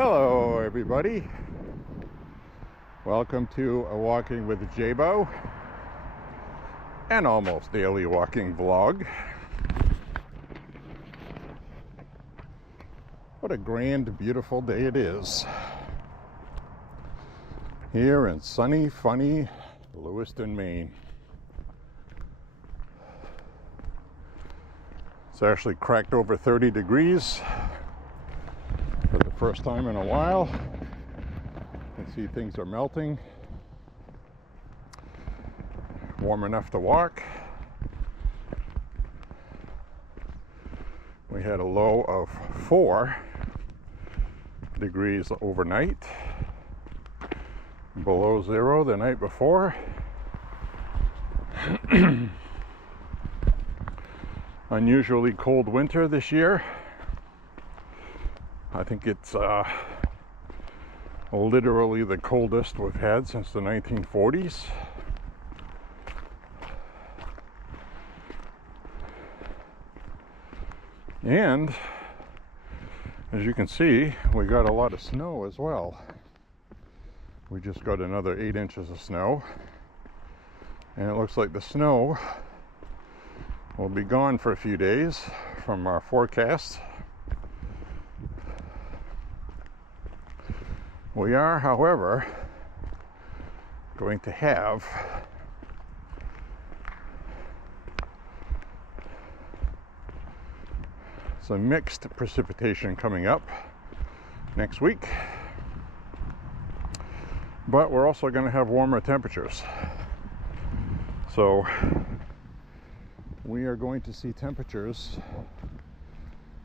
Hello everybody, welcome to a walking with J.Beau, an almost daily walking vlog. What a grand, beautiful day it is here in sunny, funny Lewiston, Maine. It's actually cracked over 30 degrees for the first time in a while. You can see things are melting. Warm enough to walk. We had a low of 4 degrees overnight, below 0 the night before. Unusually cold winter this year. I think it's literally the coldest we've had since the 1940s. And as you can see, we got a lot of snow as well. We just got another 8 inches of snow, and it looks like the snow will be gone for a few days from our forecast. We are, however, going to have some mixed precipitation coming up next week, but we're also going to have warmer temperatures. So we are going to see temperatures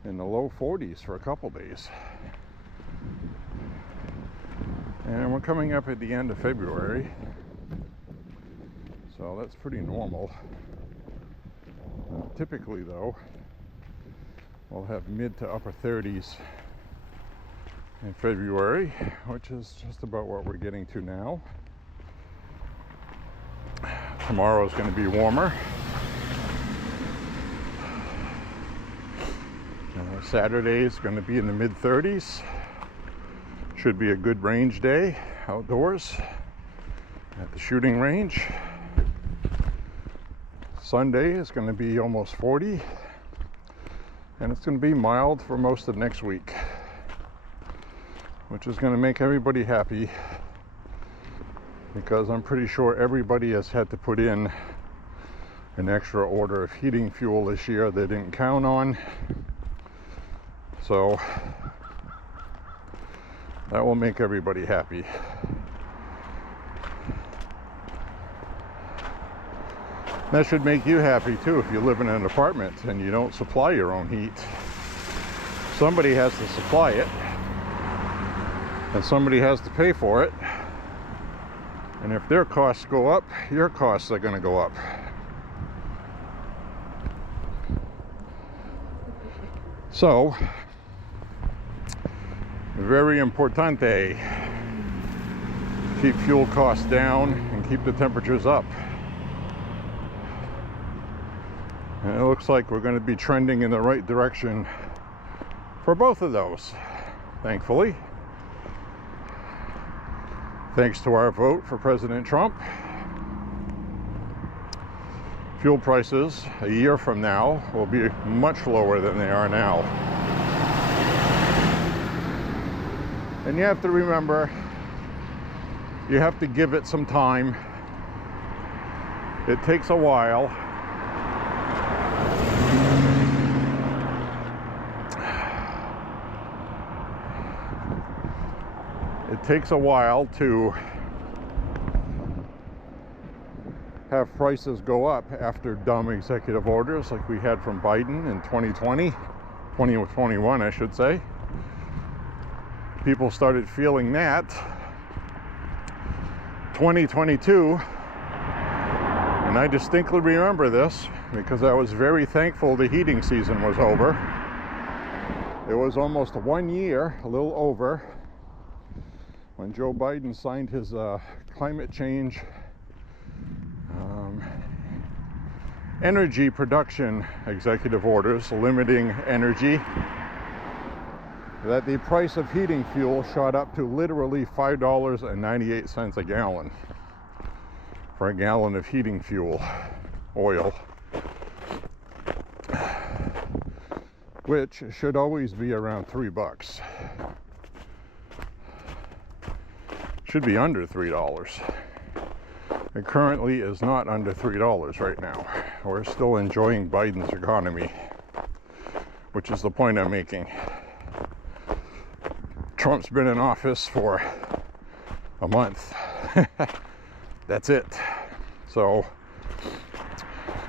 in the low 40s for a couple days. And we're coming up at the end of February, so that's pretty normal. Typically though, we'll have mid to upper 30s in February, which is just about what we're getting to now. Tomorrow is going to be warmer. Saturday is going to be in the mid 30s. Should be a good range day outdoors at the shooting range. Sunday is going to be almost 40, and it's going to be mild for most of next week, which is going to make everybody happy, because I'm pretty sure everybody has had to put in an extra order of heating fuel this year they didn't count on. So that will make everybody happy. That should make you happy too if you live in an apartment and you don't supply your own heat. Somebody has to supply it, and somebody has to pay for it. And if their costs go up, your costs are going to go up. So, very importante. Keep fuel costs down and keep the temperatures up. And it looks like we're going to be trending in the right direction for both of those, thankfully. Thanks to our vote for President Trump. Fuel prices a year from now will be much lower than they are now. And you have to remember, you have to give it some time. It takes a while. It takes a while to have prices go up after dumb executive orders like we had from Biden in 2021, I should say. People started feeling that. 2022, and I distinctly remember this because I was very thankful the heating season was over. It was almost 1 year, a little over, when Joe Biden signed his climate change energy production executive orders limiting energy that the price of heating fuel shot up to literally $5.98 a gallon for a gallon of heating fuel, oil, which should always be around $3. Should be under $3. It currently is not under $3 right now. We're still enjoying Biden's economy, which is the point I'm making. Trump's been in office for a month. That's it. So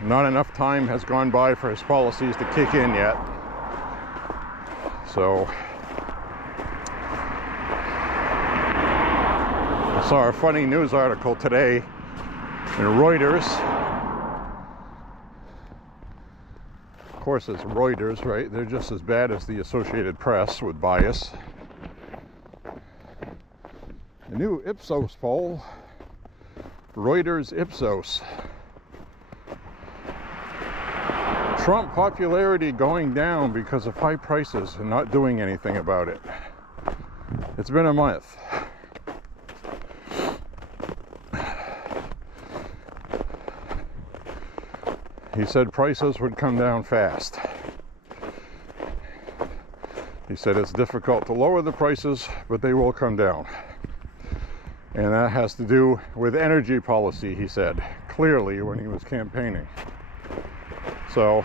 not enough time has gone by for his policies to kick in yet. So I saw a funny news article today in Reuters. Of course it's Reuters, right? They're just as bad as the Associated Press with bias. A new Ipsos poll, Reuters Ipsos. Trump popularity going down because of high prices and not doing anything about it. It's been a month. He said prices would come down fast. He said it's difficult to lower the prices, but they will come down. And that has to do with energy policy, he said, clearly when he was campaigning. So,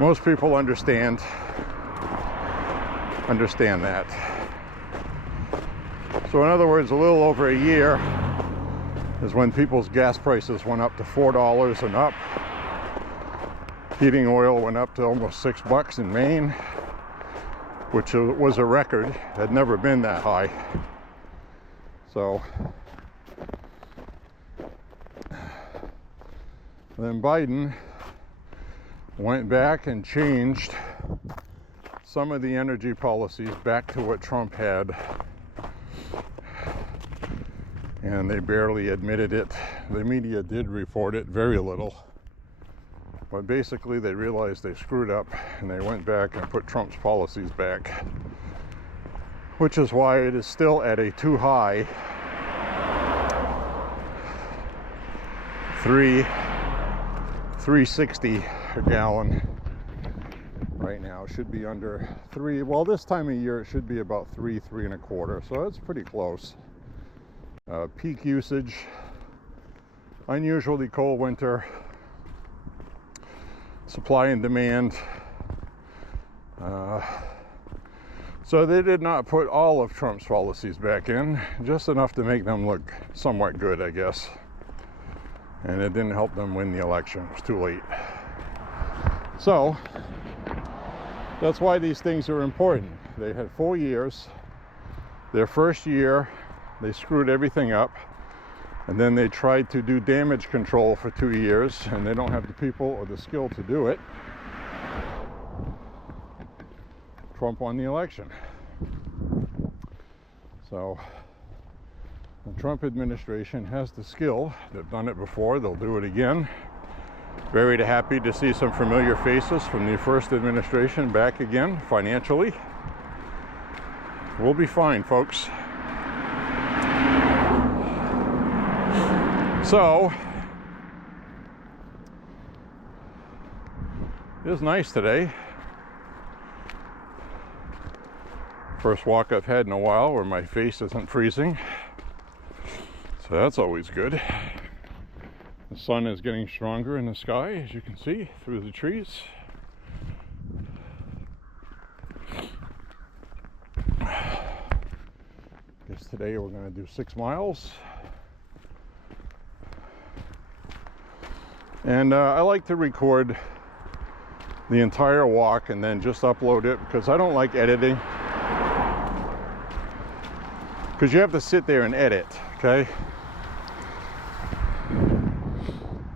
most people understand that. So in other words, a little over a year is when people's gas prices went up to $4 and up. Heating oil went up to almost $6 in Maine, which was a record. Had never been that high. So then Biden went back and changed some of the energy policies back to what Trump had. And they barely admitted it. The media did report it, very little. But basically they realized they screwed up and they went back and put Trump's policies back. Which is why it is still at a too high $3.60 a gallon right now. It should be under $3. Well, this time of year it should be about $3 1/4. So it's pretty close. Peak usage, unusually cold winter, supply and demand. So they did not put all of Trump's policies back in, just enough to make them look somewhat good, I guess. And it didn't help them win the election. It was too late. So that's why these things are important. They had 4 years. Their first year, they screwed everything up, and then they tried to do damage control for 2 years, and they don't have the people or the skill to do it. Trump won the election. So the Trump administration has the skill. They've done it before. They'll do it again. Very happy to see some familiar faces from the first administration back again financially. We'll be fine, folks. So, it is nice today. First walk I've had in a while where my face isn't freezing. So that's always good. The sun is getting stronger in the sky, as you can see, through the trees. Guess today we're going to do 6 miles. And I like to record the entire walk and then just upload it because I don't like editing. Because you have to sit there and edit, okay?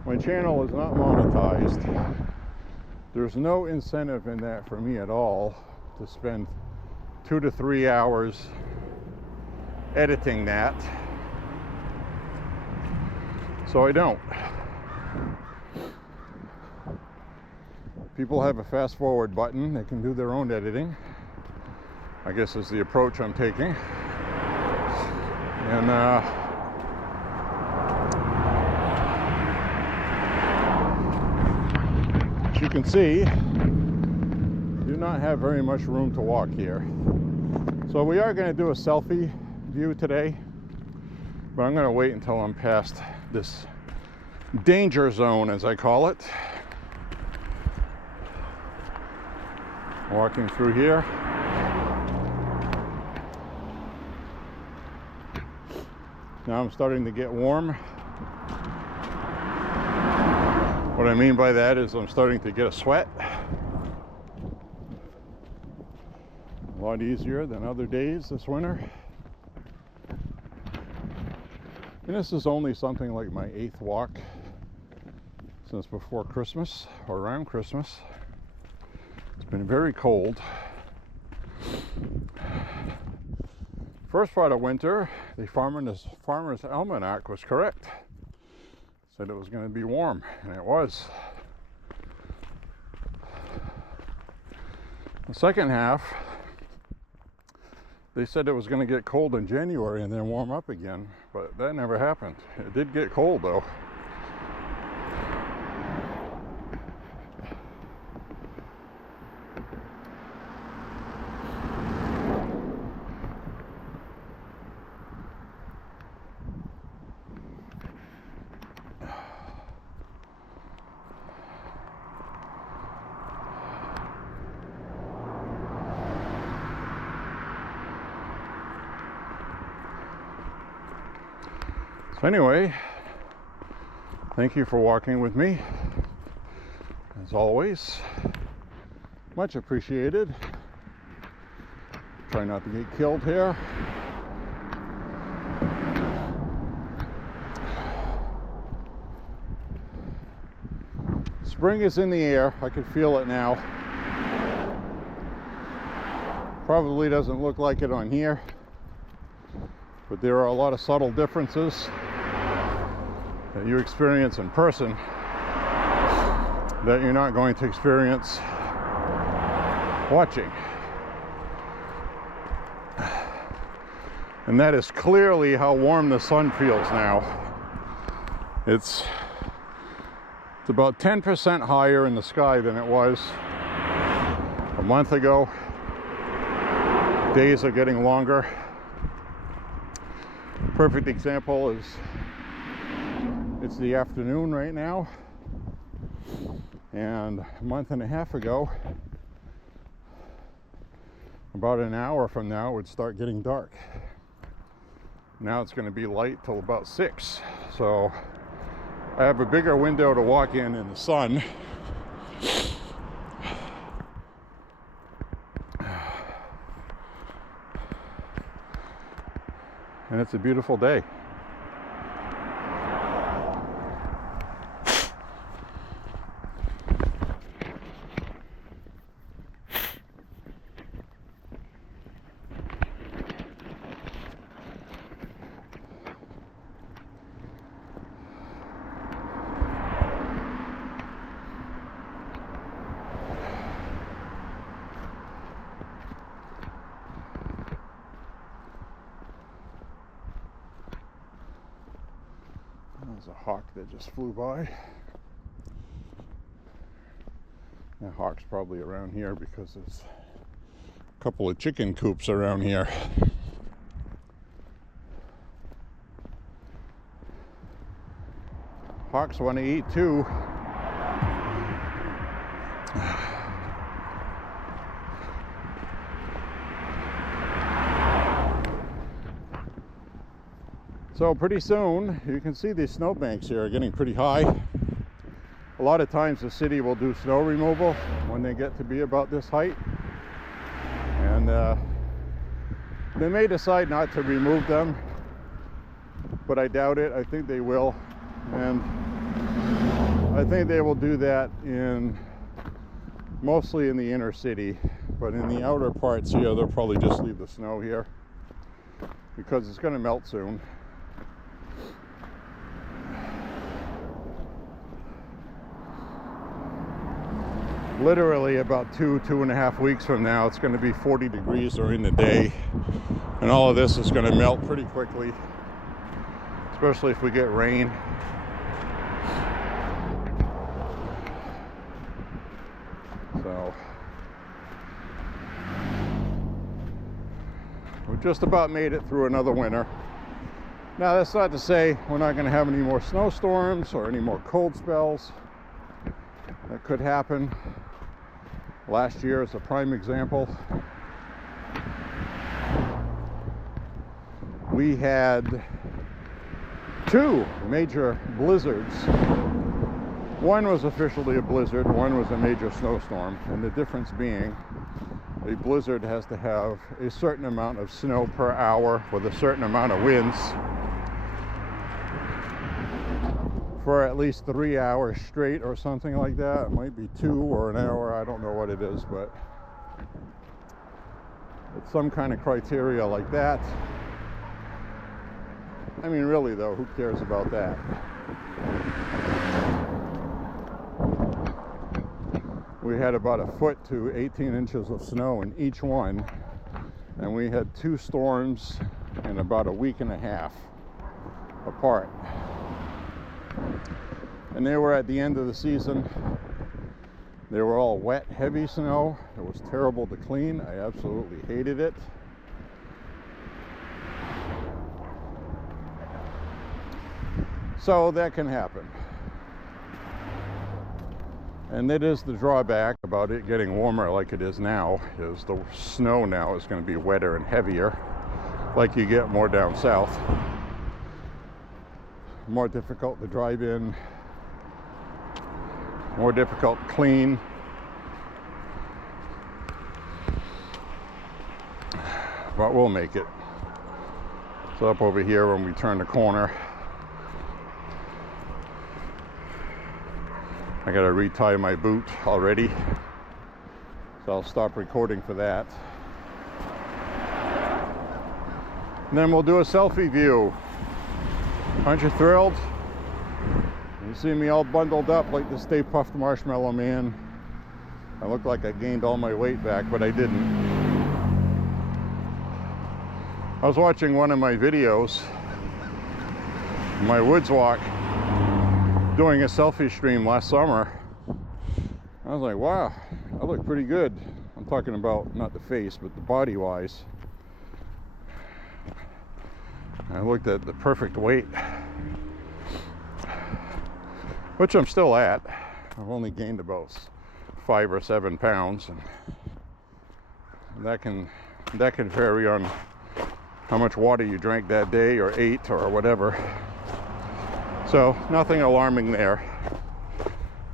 My channel is not monetized. There's no incentive in that for me at all to spend 2 to 3 hours editing that. So I don't. People have a fast forward button. They can do their own editing, I guess is the approach I'm taking. And as you can see, we do not have very much room to walk here. So we are going to do a selfie view today, but I'm going to wait until I'm past this danger zone, as I call it. Walking through here. Now I'm starting to get warm. What I mean by that is I'm starting to get a sweat. A lot easier than other days this winter. And this is only something like my 8th walk since before Christmas, or around Christmas. It's been very cold. First part of winter, the farmer's almanac was correct. Said it was going to be warm, and it was. The second half, they said it was going to get cold in January and then warm up again, but that never happened. It did get cold though. So anyway, thank you for walking with me, as always. Much appreciated. Try not to get killed here. Spring is in the air. I can feel it now. Probably doesn't look like it on here, but there are a lot of subtle differences that you experience in person that you're not going to experience watching. And that is clearly how warm the sun feels now. It's about 10% higher in the sky than it was a month ago. Days are getting longer. Perfect example is it's the afternoon right now, and a month and a half ago, about an hour from now, it would start getting dark. Now it's going to be light till about 6, so I have a bigger window to walk in the sun. And it's a beautiful day. There's a hawk that just flew by. That hawk's probably around here because there's a couple of chicken coops around here. Hawks want to eat too. So pretty soon, you can see these snowbanks here are getting pretty high. A lot of times the city will do snow removal when they get to be about this height. And they may decide not to remove them, but I doubt it. I think they will. And I think they will do that mostly in the inner city. But in the outer parts here, they'll probably just leave the snow here because it's going to melt soon. literally about 2.5 weeks from now, it's going to be 40 degrees during the day, and all of this is going to melt pretty quickly, especially if we get rain. So we just about made it through another winter. Now, that's not to say we're not going to have any more snowstorms or any more cold spells. That could happen. Last year is a prime example. We had 2 major blizzards. One was officially a blizzard, one was a major snowstorm, and the difference being a blizzard has to have a certain amount of snow per hour with a certain amount of winds for at least 3 hours straight or something like that. It might be 2 or an hour, I don't know what it is, but it's some kind of criteria like that. I mean, really though, who cares about that? We had about 1 foot to 18 inches of snow in each one, and we had 2 storms in about a week and a half apart. And they were at the end of the season. They were all wet, heavy snow. It was terrible to clean. I absolutely hated it. So that can happen. And it is the drawback about it getting warmer like it is now, is the snow now is going to be wetter and heavier, like you get more down south. More difficult to drive in, more difficult to clean. But we'll make it. So up over here when we turn the corner, I gotta retie my boot already, so I'll stop recording for that. And then we'll do a selfie view. Aren't you thrilled? You see me all bundled up like the Stay Puft Marshmallow Man. I look like I gained all my weight back, but I didn't. I was watching one of my videos, my woods walk, doing a selfie stream last summer. I was like, wow, I look pretty good. I'm talking about not the face, but the body wise. I looked at the perfect weight, which I'm still at. I've only gained about 5 or 7 pounds, and that can vary on how much water you drank that day or ate or whatever. So nothing alarming there.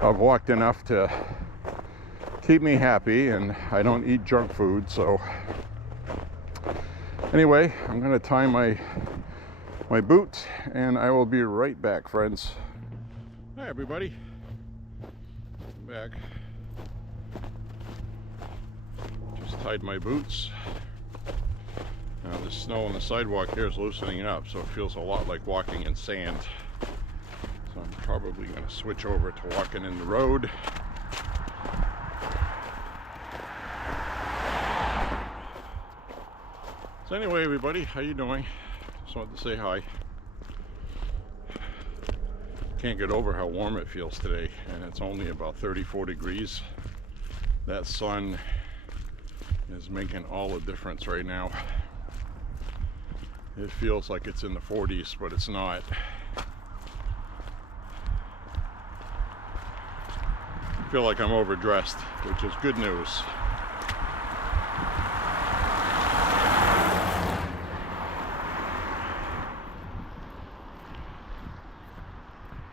I've walked enough to keep me happy, and I don't eat junk food. So anyway, I'm gonna tie my boot, and I will be right back, friends. Hi everybody, I'm back. Just tied my boots. Now the snow on the sidewalk here is loosening up, so it feels a lot like walking in sand. So I'm probably going to switch over to walking in the road. So anyway, everybody, how you doing? Just wanted to say hi. Can't get over how warm it feels today, and it's only about 34 degrees. That sun is making all the difference right now. It feels like it's in the 40s, but it's not. I feel like I'm overdressed, which is good news.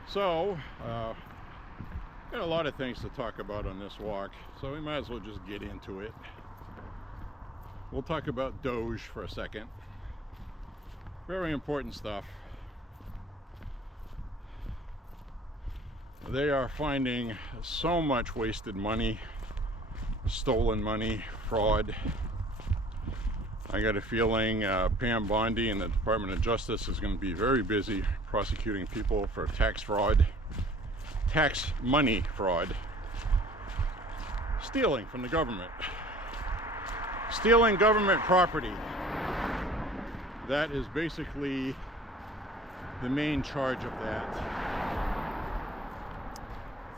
So, got a lot of things to talk about on this walk, so we might as well just get into it. We'll talk about Doge for a second. Very important stuff. They are finding so much wasted money, stolen money, fraud. I got a feeling Pam Bondi and the Department of Justice is going to be very busy prosecuting people for tax fraud, tax money fraud. stealing from the government. Stealing government property. That is basically the main charge of that.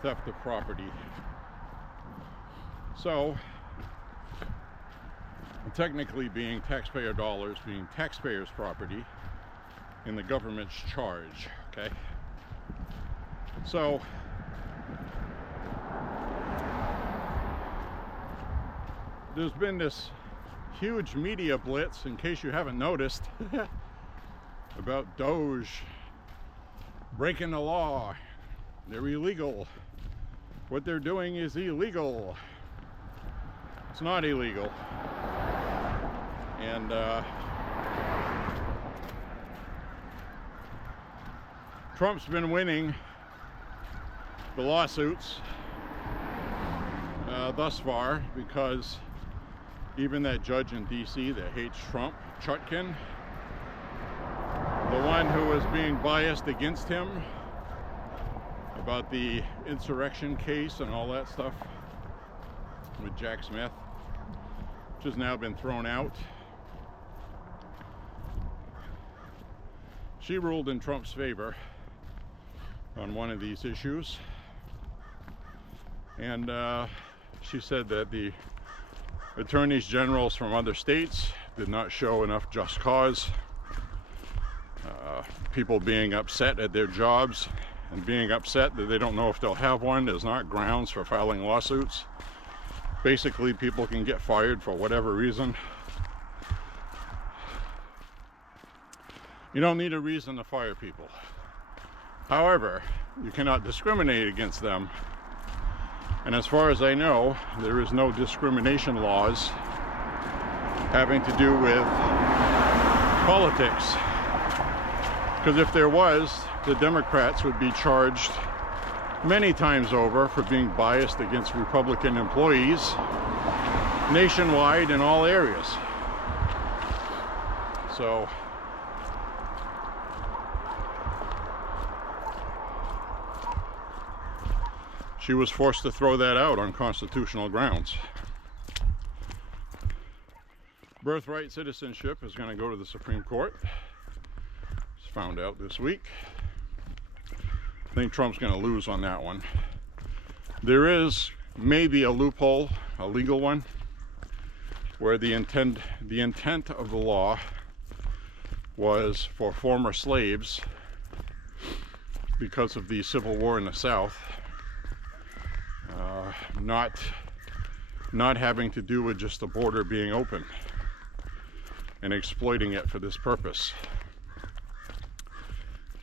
Theft of property. So, technically being taxpayer dollars, being taxpayers' property in the government's charge, okay? So, there's been this huge media blitz, in case you haven't noticed, about Doge breaking the law. They're illegal. What they're doing is illegal. It's not illegal. And Trump's been winning the lawsuits thus far, because even that judge in DC that hates Trump, Chutkin, the one who was being biased against him about the insurrection case and all that stuff with Jack Smith, which has now been thrown out. She ruled in Trump's favor on one of these issues, and she said that the attorneys generals from other states did not show enough just cause. People being upset at their jobs and being upset that they don't know if they'll have one is not grounds for filing lawsuits. Basically, people can get fired for whatever reason. You don't need a reason to fire people. However, you cannot discriminate against them. And as far as I know, there is no discrimination laws having to do with politics. Because if there was, the Democrats would be charged many times over for being biased against Republican employees nationwide in all areas. So, she was forced to throw that out on constitutional grounds. Birthright citizenship is going to go to the Supreme Court. It's found out this week. I think Trump's going to lose on that one. There is maybe a loophole, a legal one, where the intent of the law was for former slaves, because of the Civil War in the South, not having to do with just the border being open and exploiting it for this purpose.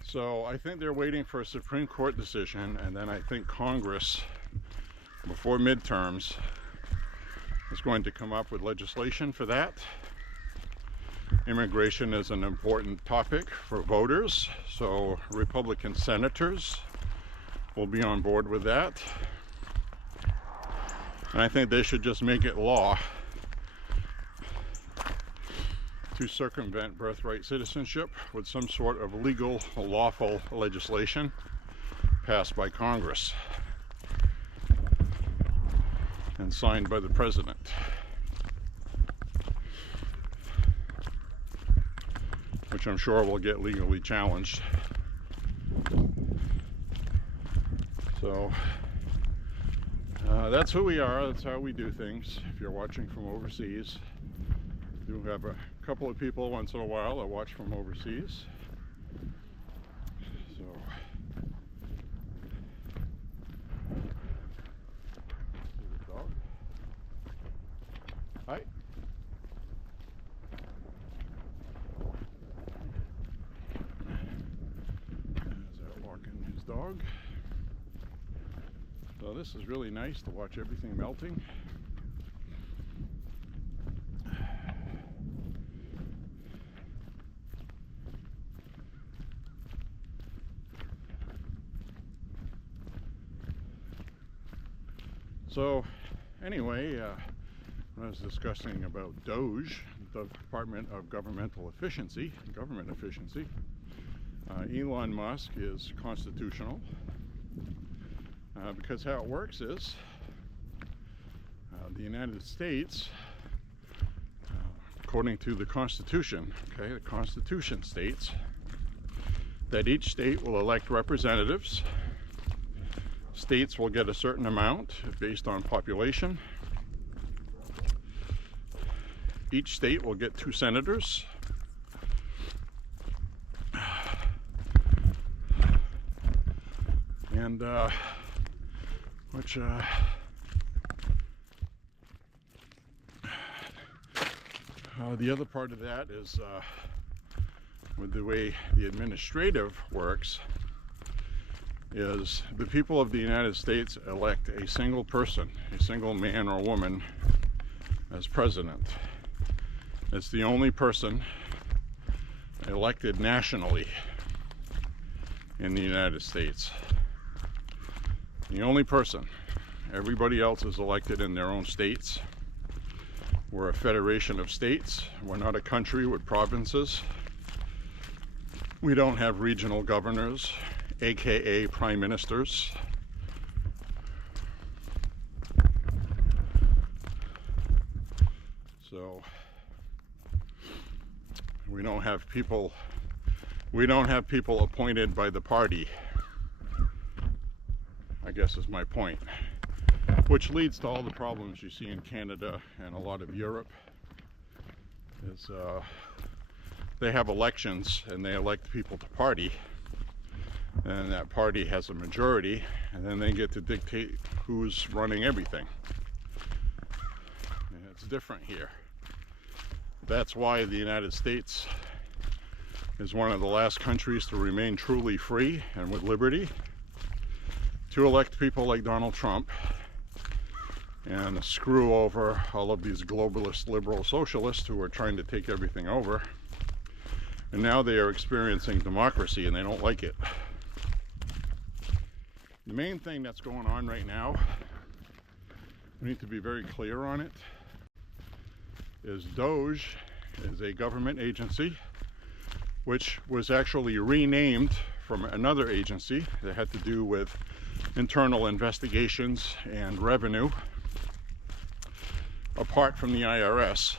So I think they're waiting for a Supreme Court decision, and then I think Congress, before midterms, is going to come up with legislation for that. Immigration is an important topic for voters, so Republican senators will be on board with that. And I think they should just make it law to circumvent birthright citizenship with some sort of legal, lawful legislation passed by Congress and signed by the president. Which I'm sure will get legally challenged. So that's who we are, that's how we do things. If you're watching from overseas, we do have a couple of people once in a while that watch from overseas. So see the dog. Hi. There's out walking his dog. So this is really nice to watch everything melting. So anyway, when I was discussing about DOGE, the Department of government efficiency, Elon Musk is constitutional. Because how it works is The United States, according to the Constitution, okay, the Constitution states that each state will elect representatives. States will get a certain amount based on population. Each state will get 2 senators. And the other part of that is with the way the administrative works is the people of the United States elect a single person, a single man or woman as president. It's the only person elected nationally in the United States. The only person. Everybody else is elected in their own states. We're a federation of states. We're not a country with provinces. We don't have regional governors, aka prime ministers. So we don't have people appointed by the party, I guess is my point. Which leads to all the problems you see in Canada and a lot of Europe. Is they have elections and they elect people to party, and that party has a majority, and then they get to dictate who's running everything. And it's different here. That's why the United States is one of the last countries to remain truly free and with liberty, to elect people like Donald Trump and screw over all of these globalist liberal socialists who are trying to take everything over. And now they are experiencing democracy and they don't like it. The main thing that's going on right now, we need to be very clear on it, is DOGE is a government agency which was actually renamed from another agency that had to do with internal investigations and revenue, apart from the IRS.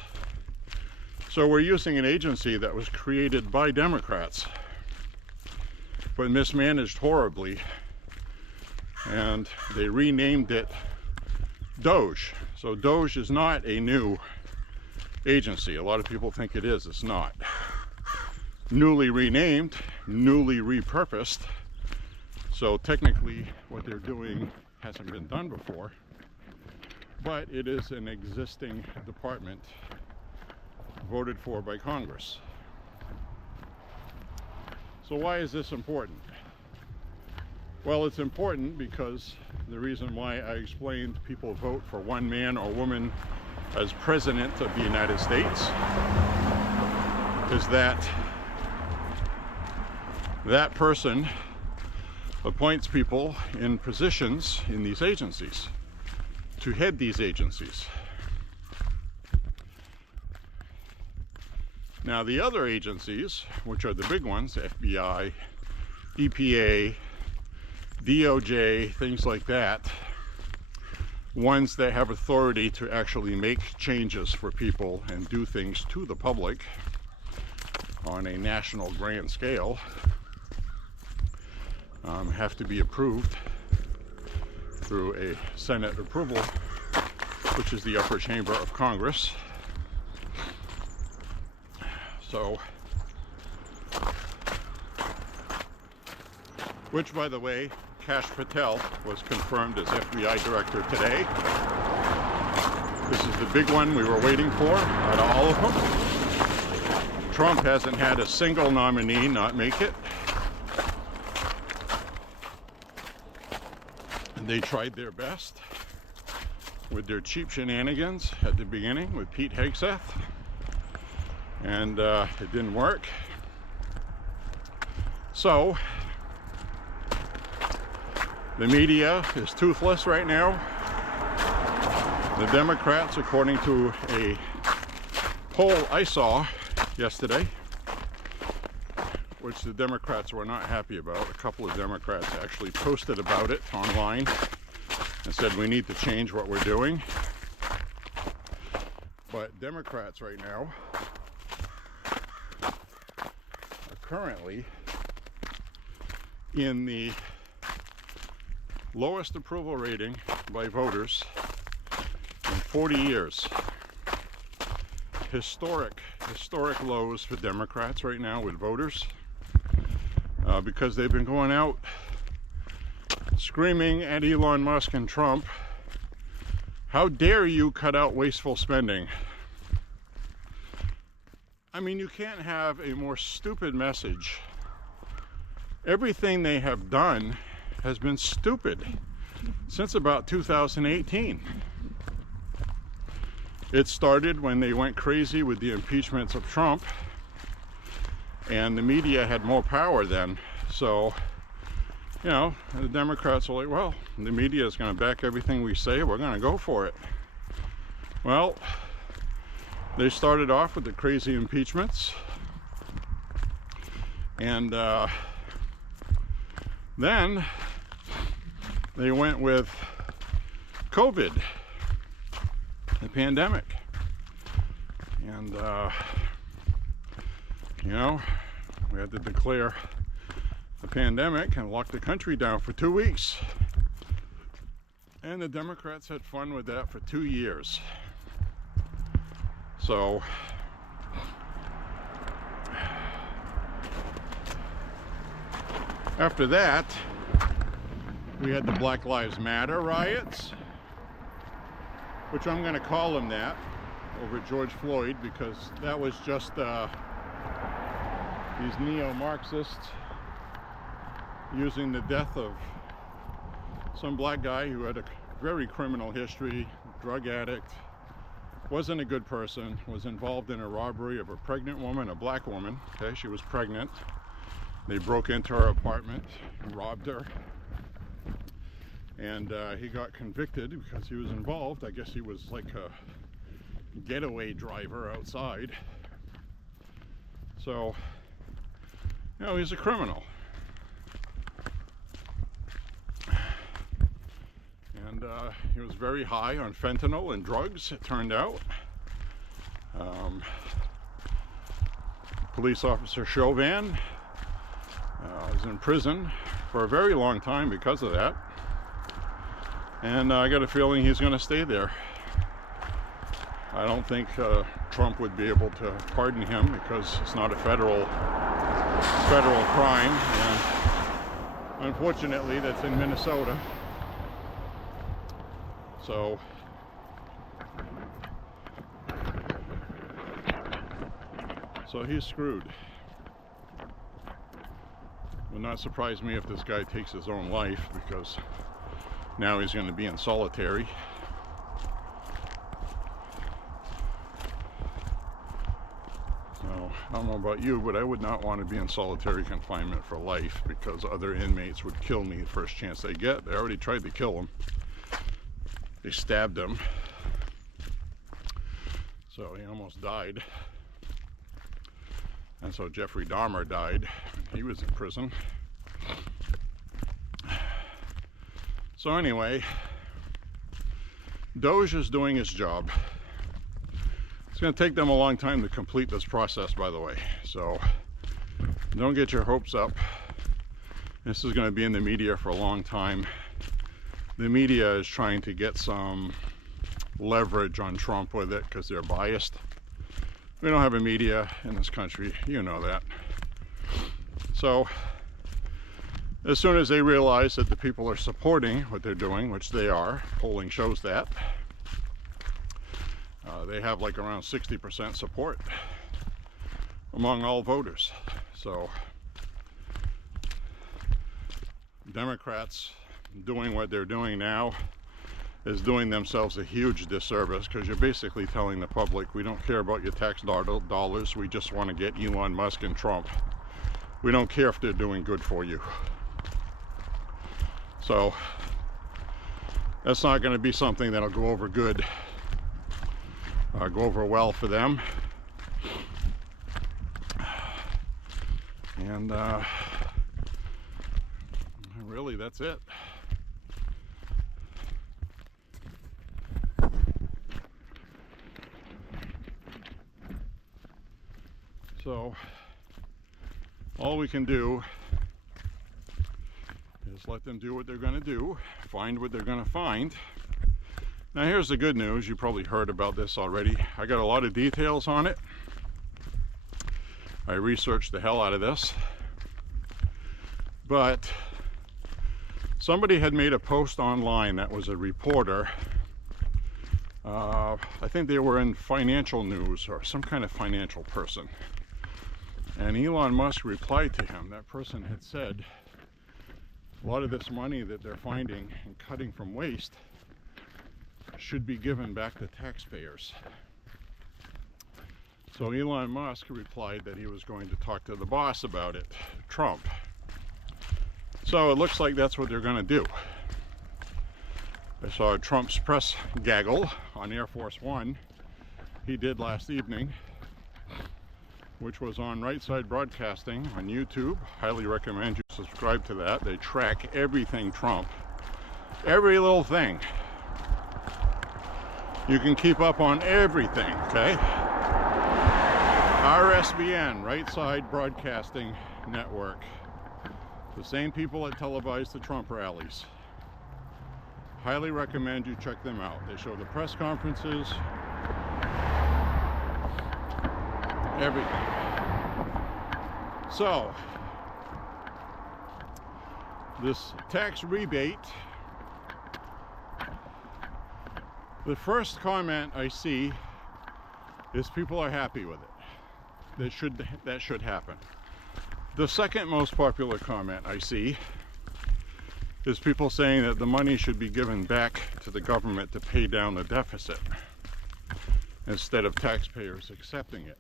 So we're using an agency that was created by Democrats, but mismanaged horribly, and they renamed it DOGE. So DOGE is not a new agency. A lot of people think it is. It's not. Newly renamed, newly repurposed. So technically what they're doing hasn't been done before, but it is an existing department voted for by Congress. So why is this important? Well, it's important because the reason why I explained people vote for one man or woman as president of the United States is that that person appoints people in positions in these agencies to head these agencies. Now the other agencies, which are the big ones, FBI, EPA, DOJ, things like that, ones that have authority to actually make changes for people and do things to the public on a national grand scale, have to be approved through a Senate approval, which is the upper chamber of Congress. So, which, by the way, Kash Patel was confirmed as FBI director today. This is the big one we were waiting for out of all of them. Trump hasn't had a single nominee not make it. And they tried their best with their cheap shenanigans at the beginning with Pete Hegseth. And it didn't work. So the media is toothless right now. The Democrats, according to a poll I saw yesterday, which the Democrats were not happy about. A couple of Democrats actually posted about it online and said we need to change what we're doing. But Democrats right now are currently in the lowest approval rating by voters in 40 years. Historic lows for Democrats right now with voters, because they've been going out screaming at Elon Musk and Trump, how dare you cut out wasteful spending. I mean, you can't have a more stupid message. Everything they have done has been stupid since about 2018. It started when they went crazy with the impeachments of Trump, and the media had more power then. So, you know, the Democrats are like, well, the media is going to back everything we say, we're going to go for it. Well, they started off with the crazy impeachments, and then they went with COVID, the pandemic. And, you know, we had to declare the pandemic and lock the country down for 2 weeks. And the Democrats had fun with that for 2 years. So, after that, we had the Black Lives Matter riots, which I'm going to call them that, over George Floyd, because that was just these neo-Marxists using the death of some black guy who had a very criminal history, drug addict, wasn't a good person, was involved in a robbery of a pregnant woman, a black woman. Okay, she was pregnant. They broke into her apartment, robbed her, and he got convicted because he was involved. I guess he was like a getaway driver outside. So, you know, he's a criminal. And he was very high on fentanyl and drugs, it turned out. Police officer Chauvin was in prison for a very long time because of that. And I got a feeling he's going to stay there. I don't think Trump would be able to pardon him because it's not a federal crime. And unfortunately, that's in Minnesota. So, he's screwed. Would not surprise me if this guy takes his own life, because now he's going to be in solitary. So, I don't know about you, but I would not want to be in solitary confinement for life, because other inmates would kill me the first chance they get. They already tried to kill him. They stabbed him, so he almost died. And so Jeffrey Dahmer died. He was in prison. So anyway, Doge is doing his job. It's going to take them a long time to complete this process, by the way. So don't get your hopes up. This is going to be in the media for a long time. The media is trying to get some leverage on Trump with it because they're biased. We don't have a media in this country, you know that. So, as soon as they realize that the people are supporting what they're doing, which they are, polling shows that, they have like around 60% support among all voters. So, Democrats doing what they're doing now is doing themselves a huge disservice, because you're basically telling the public, we don't care about your tax dollars, we just want to get Elon Musk and Trump. We don't care if they're doing good for you. So that's not going to be something that'll go over good, go over well for them. And really, that's it. So all we can do is let them do what they're going to do, find what they're going to find. Now here's the good news. You probably heard about this already. I got a lot of details on it. I researched the hell out of this. But somebody had made a post online that was a reporter. I think they were in financial news or some kind of financial person. And Elon Musk replied to him. That person had said, a lot of this money that they're finding and cutting from waste should be given back to taxpayers. So Elon Musk replied that he was going to talk to the boss about it, Trump. So it looks like that's what they're going to do. I saw Trump's press gaggle on Air Force One. He did last evening, which was on Right Side Broadcasting on YouTube. Highly recommend you subscribe to that. They track everything Trump, every little thing. You can keep up on everything, okay? RSBN, Right Side Broadcasting Network. The same people that televise the Trump rallies. Highly recommend you check them out. They show the press conferences, everything. So, this tax rebate, the first comment I see is people are happy with it. That should happen. The second most popular comment I see is people saying that the money should be given back to the government to pay down the deficit instead of taxpayers accepting it.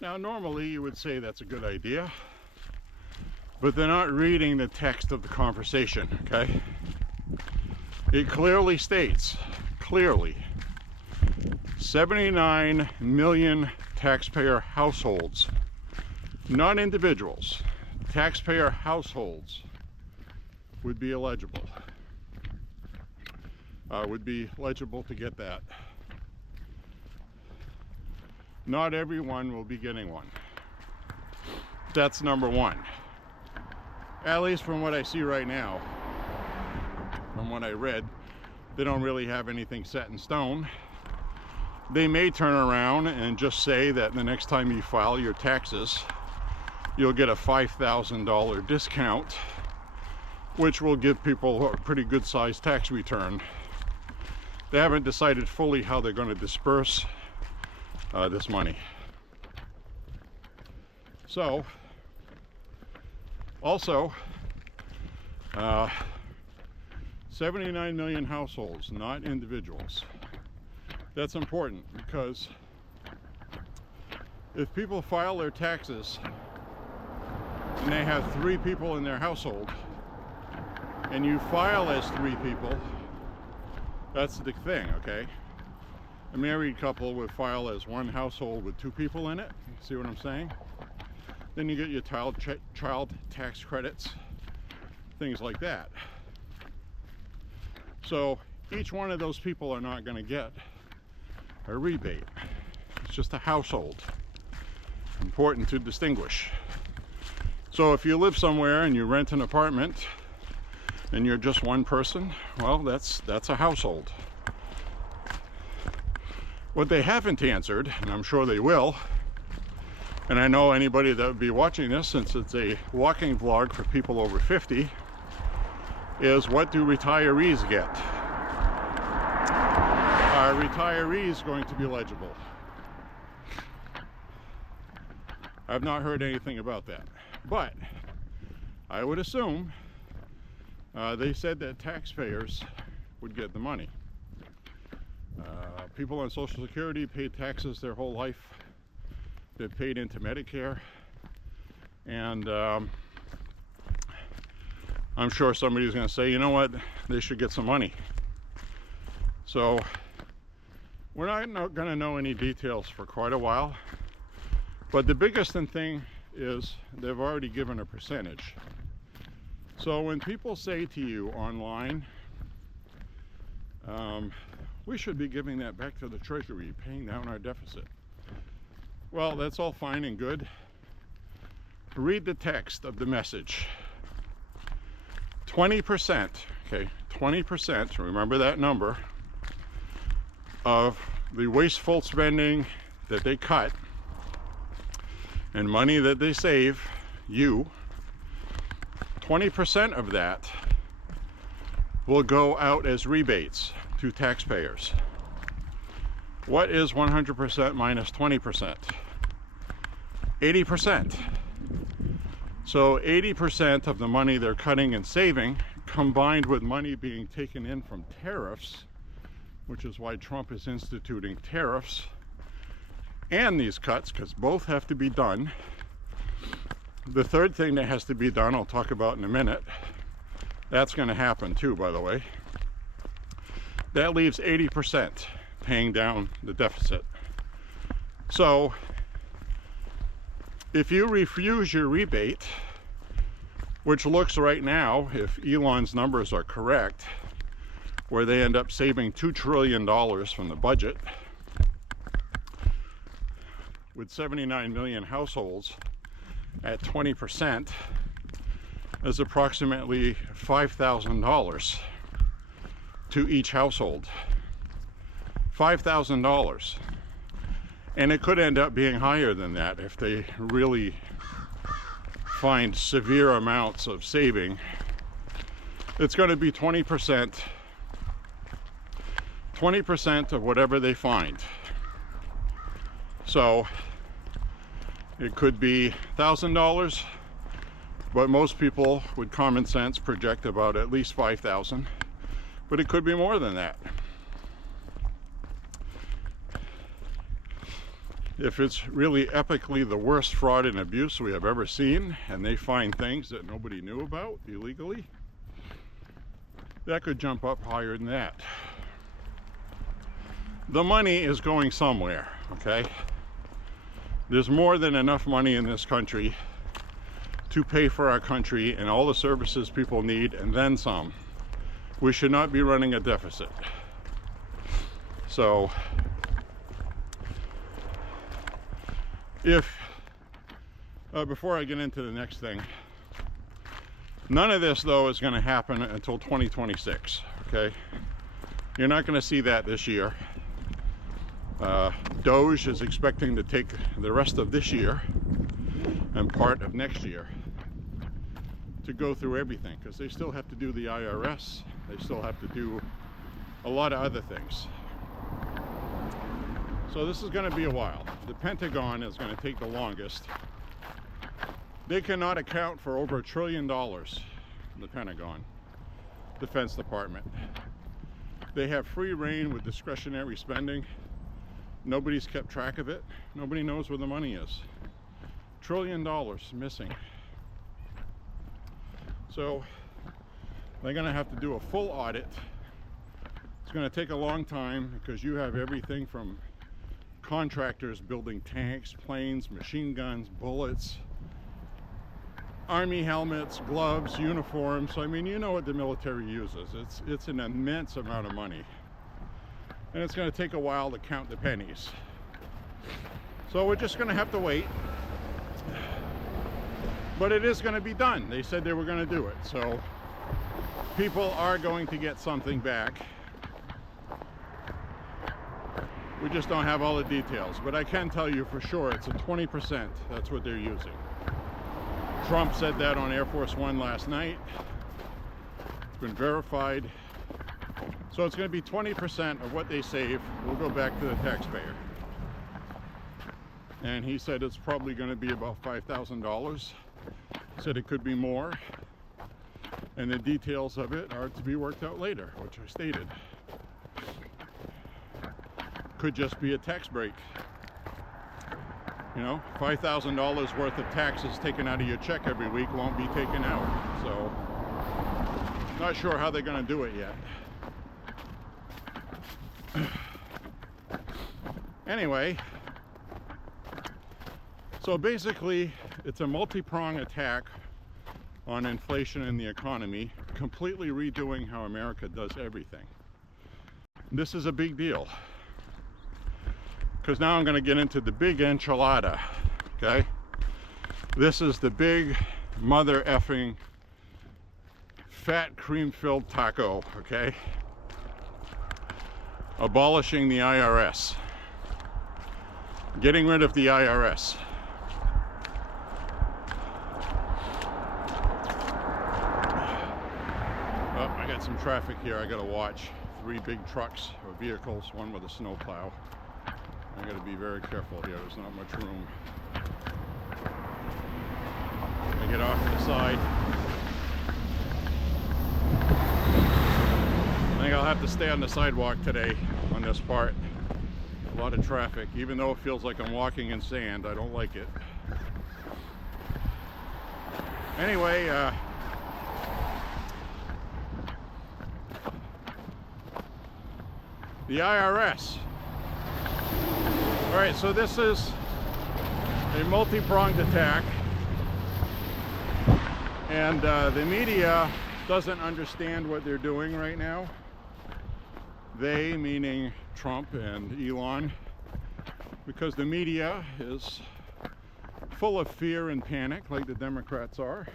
Now, normally you would say that's a good idea, but they're not reading the text of the conversation, okay? It clearly states, 79 million taxpayer households, not individuals, taxpayer households would be eligible. Would be eligible to get that. Not everyone will be getting one. That's number one. At least from what I see right now, from what I read, they don't really have anything set in stone. They may turn around and just say that the next time you file your taxes, you'll get a $5,000 discount, which will give people a pretty good sized tax return. They haven't decided fully how they're going to disperse this money. So, also, 79 million households, not individuals. That's important because if people file their taxes and they have 3 people in their household and you file as 3 people, that's the thing, okay? A married couple would file as one household with 2 people in it. See what I'm saying? Then you get your child tax credits, things like that. So each one of those people are not going to get a rebate. It's just a household. Important to distinguish. So if you live somewhere and you rent an apartment and you're just one person, well, that's a household. What they haven't answered, and I'm sure they will, and I know anybody that would be watching this, since it's a walking vlog for people over 50, is what do retirees get? Are retirees going to be eligible? I've not heard anything about that, but I would assume they said that taxpayers would get the money. People on Social Security paid taxes their whole life. They've paid into Medicare, and I'm sure somebody's going to say, you know what, they should get some money. So we're not going to know any details for quite a while, but the biggest thing is they've already given a percentage. So when people say to you online, we should be giving that back to the Treasury, paying down our deficit. Well, that's all fine and good. Read the text of the message. 20%, okay, 20%, remember that number, of the wasteful spending that they cut and money that they save, 20% of that will go out as rebates to taxpayers. What is 100% minus 20%? 80%. So 80% of the money they're cutting and saving, combined with money being taken in from tariffs, which is why Trump is instituting tariffs and these cuts, because both have to be done. The third thing that has to be done, I'll talk about in a minute. That's going to happen too, by the way. That leaves 80% paying down the deficit. So if you refuse your rebate, which looks right now, if Elon's numbers are correct, where they end up saving $2 trillion from the budget, with 79 million households at 20%, is approximately $5,000 to each household. $5,000. And it could end up being higher than that if they really find severe amounts of saving. It's going to be 20% of whatever they find. So it could be $1,000, but most people with common sense project about at least 5,000, but it could be more than that. If it's really epically the worst fraud and abuse we have ever seen, and they find things that nobody knew about illegally, that could jump up higher than that. The money is going somewhere, okay? There's more than enough money in this country to pay for our country and all the services people need, and then some. We should not be running a deficit. So if before I get into the next thing, none of this though is going to happen until 2026, okay? You're not going to see that this year. Doge is expecting to take the rest of this year and part of next year to go through everything, because they still have to do the IRS, they still have to do a lot of other things. So this is going to be a while. The Pentagon is going to take the longest. They cannot account for over $1 trillion, the Pentagon, Defense Department. They have free reign with discretionary spending. Nobody's kept track of it. Nobody knows where the money is. $1 trillion missing. So they're going to have to do a full audit. It's going to take a long time, because you have everything from contractors building tanks, planes, machine guns, bullets, army helmets, gloves, uniforms. I mean, you know what the military uses. It's an immense amount of money. And it's going to take a while to count the pennies. So we're just going to have to wait. But it is going to be done. They said they were going to do it. So people are going to get something back. We just don't have all the details. But I can tell you for sure it's a 20%. That's what they're using. Trump said that on Air Force One last night. It's been verified. So it's going to be 20% of what they save will go back to the taxpayer. And he said it's probably going to be about $5,000. Said it could be more. And the details of it are to be worked out later, which I stated. Could just be a tax break. You know, $5,000 worth of taxes taken out of your check every week won't be taken out. So, not sure how they're going to do it yet. Anyway, so basically it's a multi-pronged attack on inflation and the economy, completely redoing how America does everything. This is a big deal. because now I'm going to get into the big enchilada. Okay, this is the big mother effing fat cream-filled taco. Okay, abolishing the IRS, getting rid of the IRS. Oh, I got some traffic here I gotta watch. 3 big trucks or vehicles, one with a snowplow. I gotta be very careful here, there's not much room. I get off to the side. I think I'll have to stay on the sidewalk today on this part. A lot of traffic, even though it feels like I'm walking in sand, I don't like it. Anyway, the IRS. All right, so this is a multi-pronged attack, and the media doesn't understand what they're doing right now. They, meaning Trump and Elon, because the media is full of fear and panic like the Democrats are,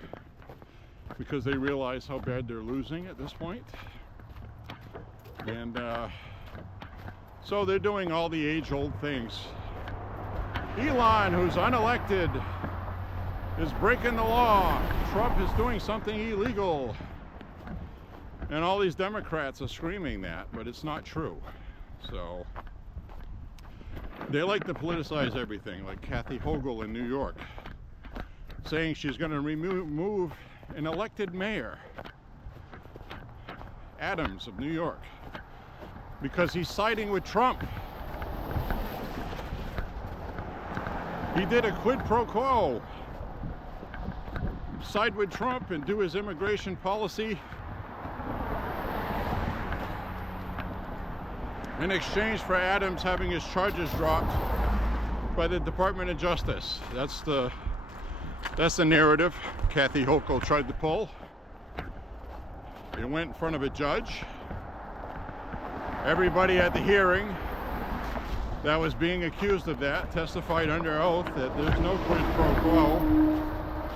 because they realize how bad they're losing at this point. And so they're doing all the age-old things. Elon, who's unelected, is breaking the law. Trump is doing something illegal. And all these Democrats are screaming that, but it's not true. So they like to politicize everything, like Kathy Hochul in New York, saying she's going to remove an elected mayor, Adams of New York, because he's siding with Trump. He did a quid pro quo, side with Trump and do his immigration policy in exchange for Adams having his charges dropped by the Department of Justice. That's the narrative Kathy Hochul tried to pull. It went in front of a judge. Everybody at the hearing that was being accused of that testified under oath that there's no quid pro quo.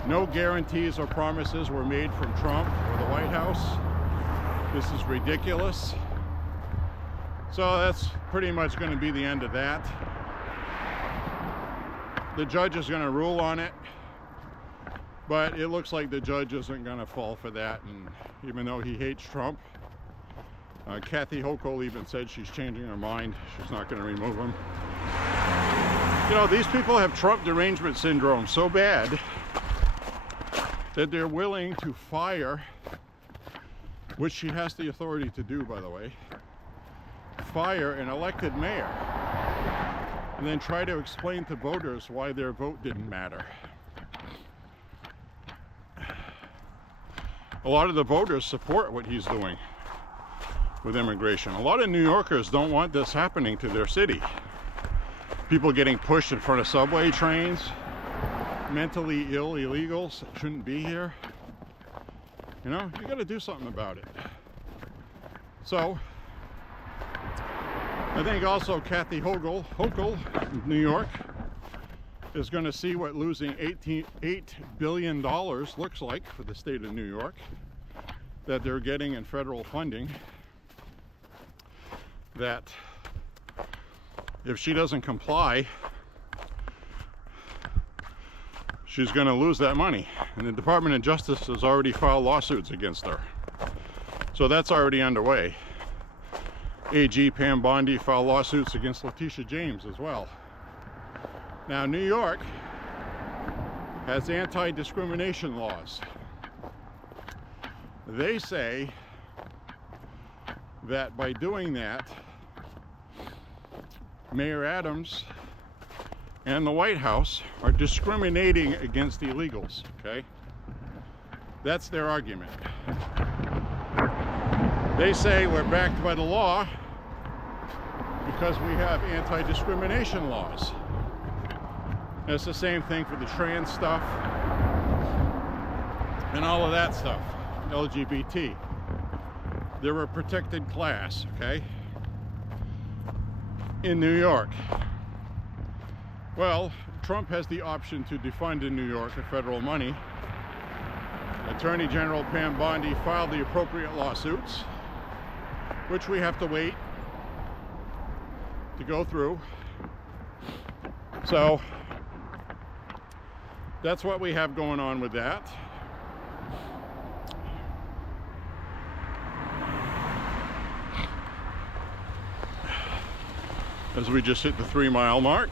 No guarantees or promises were made from Trump or the White House. This is ridiculous. So that's pretty much going to be the end of that. The judge is going to rule on it, but it looks like the judge isn't going to fall for that. And even though he hates Trump, Kathy Hochul even said she's changing her mind. She's not going to remove him. You know, these people have Trump derangement syndrome so bad that they're willing to fire, which she has the authority to do, by the way, fire an elected mayor and then try to explain to voters why their vote didn't matter. A lot of the voters support what he's doing with immigration. A lot of New Yorkers don't want this happening to their city. People getting pushed in front of subway trains, mentally ill illegals that shouldn't be here. You know, you got to do something about it. So I think also Kathy Hochul in New York is going to see what losing $8 billion looks like for the state of New York that they're getting in federal funding. That if she doesn't comply, she's going to lose that money. And the Department of Justice has already filed lawsuits against her. So that's already underway. AG Pam Bondi filed lawsuits against Letitia James as well. Now, New York has anti-discrimination laws. They say that by doing that, Mayor Adams and the White House are discriminating against illegals, okay? That's their argument. They say we're backed by the law because we have anti-discrimination laws. And it's the same thing for the trans stuff and all of that stuff, LGBT. They're a protected class, okay? In New York. Well, Trump has the option to defund in New York with federal money. Attorney General Pam Bondi filed the appropriate lawsuits, which we have to wait to go through. So that's what we have going on with that. As we just hit the 3-mile mark.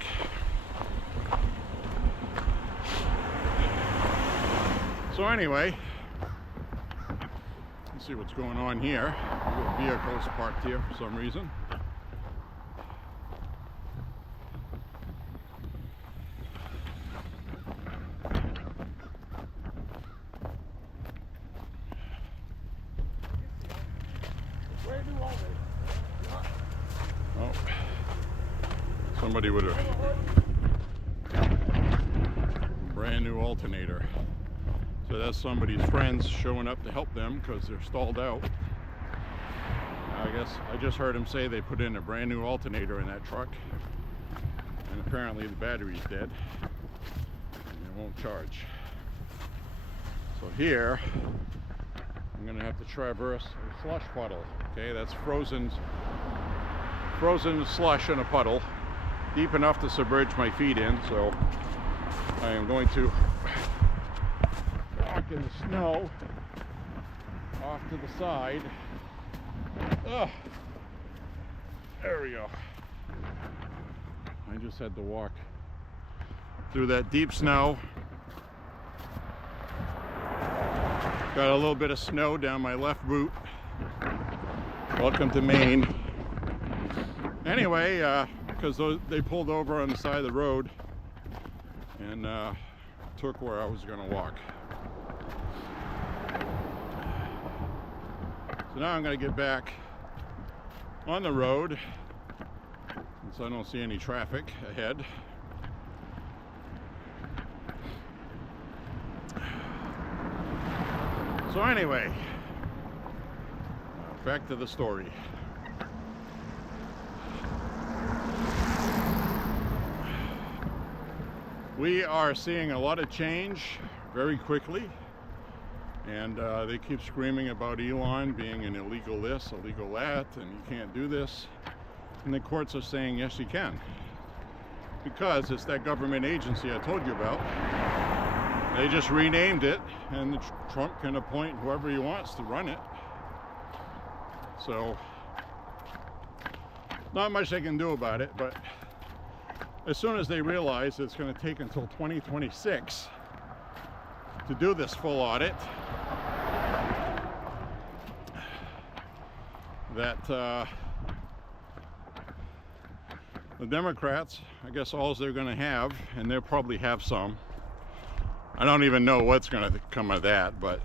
So anyway, let's see what's going on here. We've got vehicles parked here for some reason. Oh, somebody with a brand new alternator. So that's somebody's friends showing up to help them because they're stalled out. I guess I just heard him say they put in a brand new alternator in that truck, and apparently the battery's dead and it won't charge. So here I'm gonna have to traverse a slush puddle. Okay, that's frozen slush in a puddle, deep enough to submerge my feet in. So I am going to walk in the snow off to the side. Ugh. There we go. I just had to walk through that deep snow. Got a little bit of snow down my left boot. Welcome to Maine. Anyway, because they pulled over on the side of the road and took where I was going to walk. So now I'm going to get back on the road since I don't see any traffic ahead. So anyway, back to the story. We are seeing a lot of change very quickly, and they keep screaming about Elon being an illegal this, illegal that, and you can't do this. And the courts are saying yes you can, because it's that government agency I told you about. They just renamed it, and Trump can appoint whoever he wants to run it. So not much they can do about it, but as soon as they realize it's going to take until 2026 to do this full audit, that the Democrats, I guess all they're going to have, and they'll probably have some, I don't even know what's going to come of that, but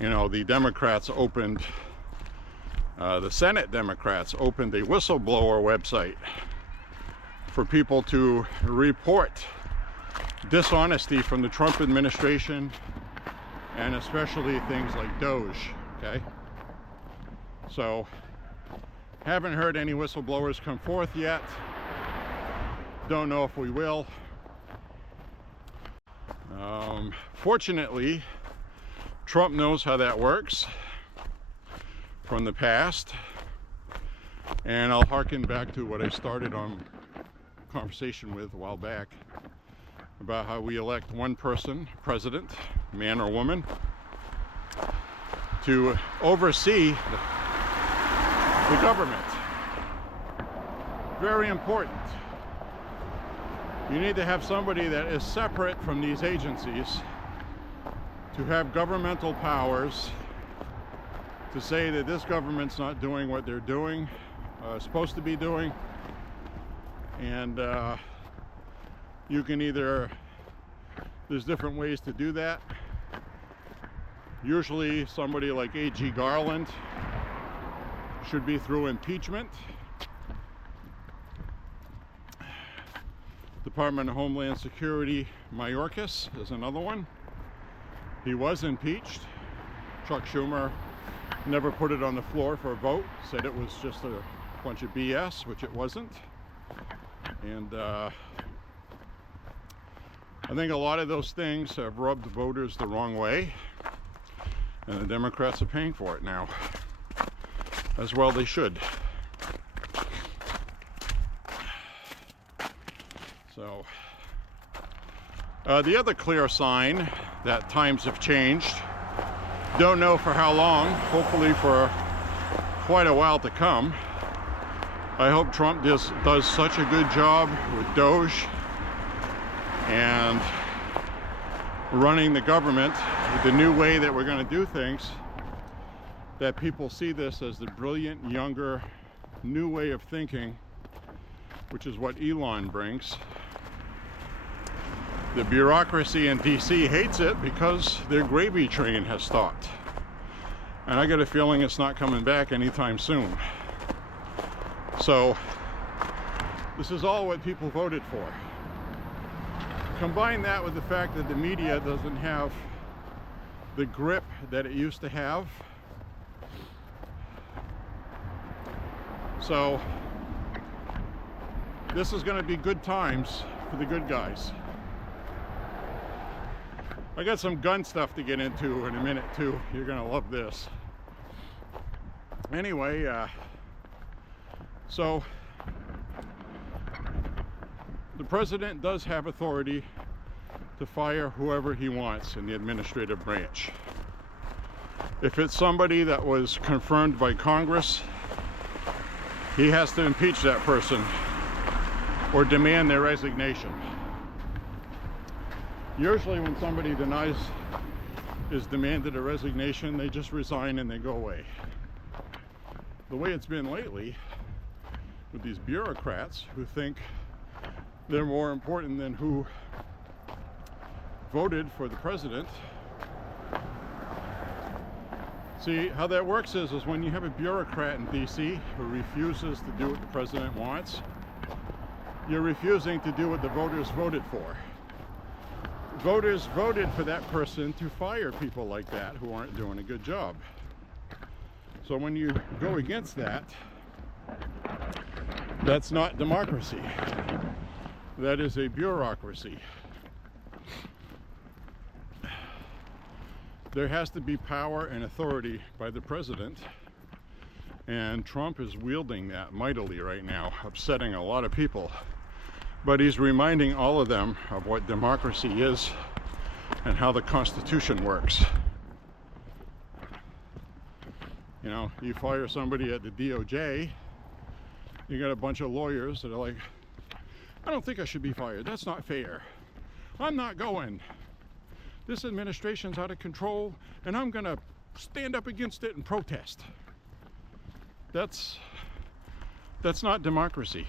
you know, the Democrats opened, the Senate Democrats opened a whistleblower website for people to report dishonesty from the Trump administration, and especially things like Doge. Okay, so haven't heard any whistleblowers come forth yet. Don't know if we will. Fortunately, Trump knows how that works from the past, and I'll harken back to what I started on conversation with a while back about how we elect one person, president, man or woman, to oversee the government. Very important. You need to have somebody that is separate from these agencies to have governmental powers to say that this government's not doing what they're doing, supposed to be doing. And you can either, there's different ways to do that. Usually somebody like A.G. Garland should be through impeachment. Department of Homeland Security Mayorkas is another one. He was impeached. Chuck Schumer never put it on the floor for a vote, said it was just a bunch of BS, which it wasn't. And I think a lot of those things have rubbed voters the wrong way, and the Democrats are paying for it now. As well they should. So, the other clear sign that times have changed, don't know for how long, hopefully for quite a while to come. I hope Trump does such a good job with Doge and running the government with the new way that we're going to do things, that people see this as the brilliant, younger, new way of thinking, which is what Elon brings. The bureaucracy in DC hates it because their gravy train has stopped. And I get a feeling it's not coming back anytime soon. So, this is all what people voted for. Combine that with the fact that the media doesn't have the grip that it used to have. So, this is going to be good times for the good guys. I got some gun stuff to get into in a minute too. You're gonna love this. Anyway, so the president does have authority to fire whoever he wants in the administrative branch. If it's somebody that was confirmed by Congress, he has to impeach that person or demand their resignation. Usually when somebody is demanded a resignation, they just resign and they go away. The way it's been lately with these bureaucrats who think they're more important than who voted for the president. See, how that works is when you have a bureaucrat in DC who refuses to do what the president wants, you're refusing to do what the voters voted for. Voters voted for that person to fire people like that who aren't doing a good job. So when you go against that, that's not democracy. That is a bureaucracy. There has to be power and authority by the president, and Trump is wielding that mightily right now, upsetting a lot of people. But he's reminding all of them of what democracy is and how the Constitution works. You know, you fire somebody at the DOJ, you got a bunch of lawyers that are like, I don't think I should be fired. That's not fair. I'm not going. This administration's out of control, and I'm going to stand up against it and protest. That's not democracy.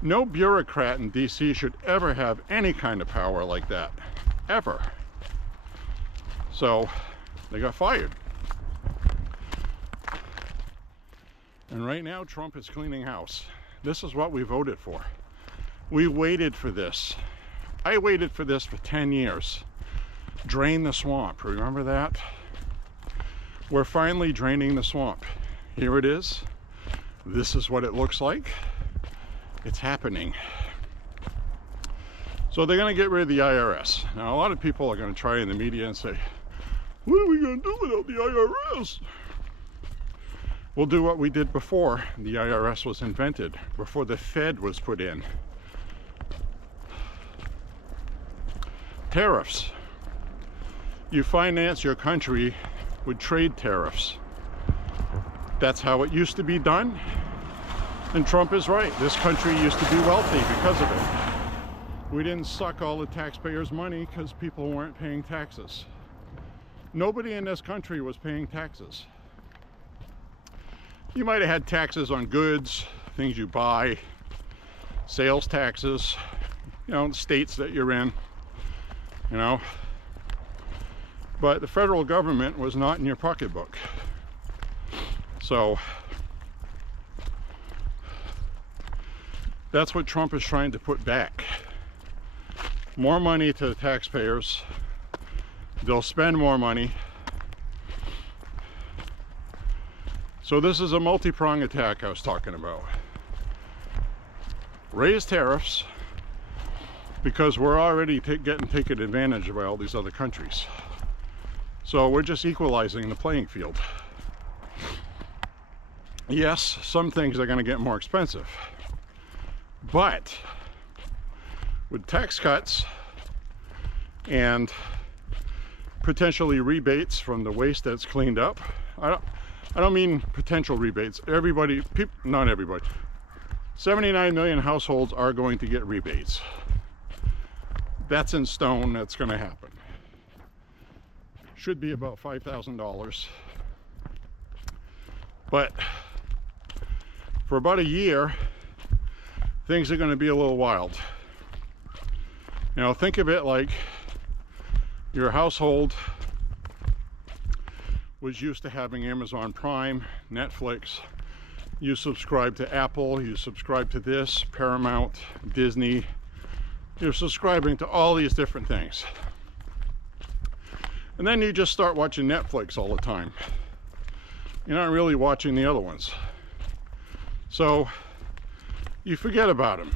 No bureaucrat in DC should ever have any kind of power like that, ever. So they got fired. And right now Trump is cleaning house. This is what we voted for. We waited for this. I waited for this for 10 years. Drain the swamp, remember that? We're finally draining the swamp. Here it is. This is what it looks like. It's happening. So they're going to get rid of the IRS. Now, a lot of people are going to try in the media and say, what are we going to do without the IRS? We'll do what we did before the IRS was invented, before the Fed was put in. Tariffs. You finance your country with trade tariffs. That's how it used to be done. And Trump is right. This country used to be wealthy because of it. We didn't suck all the taxpayers' money because people weren't paying taxes. Nobody in this country was paying taxes. You might have had taxes on goods, things you buy, sales taxes, you know, states that you're in, you know. But the federal government was not in your pocketbook. So that's what Trump is trying to put back. More money to the taxpayers. They'll spend more money. So this is a multi-pronged attack I was talking about. Raise tariffs, because we're already getting taken advantage of by all these other countries. So we're just equalizing the playing field. Yes, some things are going to get more expensive, but with tax cuts and potentially rebates from the waste that's cleaned up, I don't mean potential rebates. Everybody, not everybody, 79 million households are going to get rebates. That's in stone. That's going to happen. Should be about $5,000. But for about a year, things are going to be a little wild. You know, think of it like your household was used to having Amazon Prime, Netflix. You subscribe to Apple, you subscribe to this, Paramount, Disney. You're subscribing to all these different things. And then you just start watching Netflix all the time. You're not really watching the other ones. So you forget about them.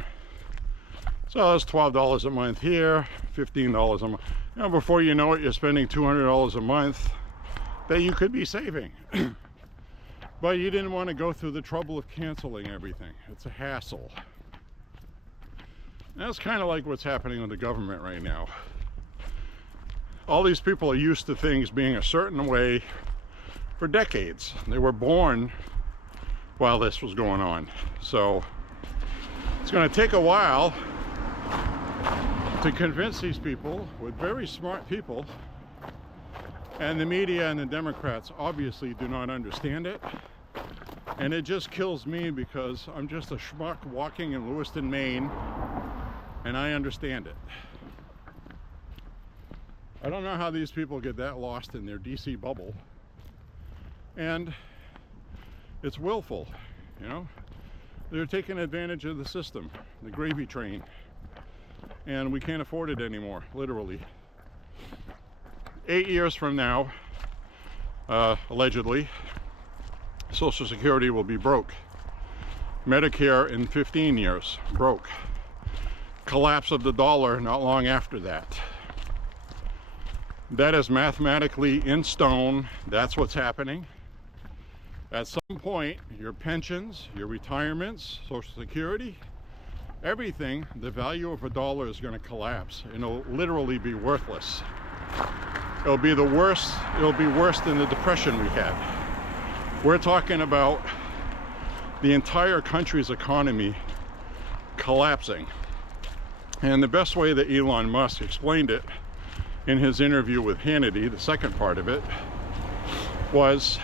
So that's $12 a month here, $15 a month. You know, before you know it, you're spending $200 a month that you could be saving. But you didn't want to go through the trouble of canceling everything. It's a hassle. And that's kind of like what's happening with the government right now. All these people are used to things being a certain way for decades. They were born while this was going on. So it's going to take a while to convince these people, with very smart people, and the media and the Democrats obviously do not understand it. And it just kills me because I'm just a schmuck walking in Lewiston, Maine, and I understand it. I don't know how these people get that lost in their DC bubble. And it's willful, you know. They're taking advantage of the system, the gravy train. And we can't afford it anymore, literally. 8 years from now, allegedly, Social Security will be broke. Medicare in 15 years, broke. Collapse of the dollar not long after that. That is mathematically in stone. That's what's happening. At some point, your pensions, your retirements, Social Security, everything, the value of a dollar is going to collapse. It'll literally be worthless. It'll be the worst. It'll be worse than the Depression we had. We're talking about the entire country's economy collapsing. And the best way that Elon Musk explained it in his interview with Hannity, the second part of it, was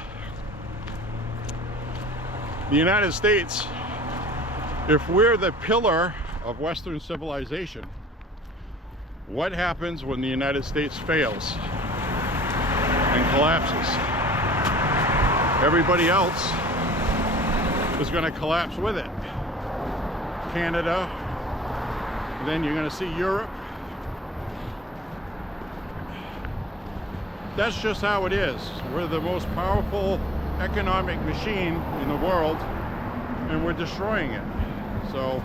the United States, if we're the pillar of Western civilization, what happens when the United States fails and collapses? Everybody else is going to collapse with it. Canada, then you're going to see Europe. That's just how it is. We're the most powerful economic machine in the world, and we're destroying it. So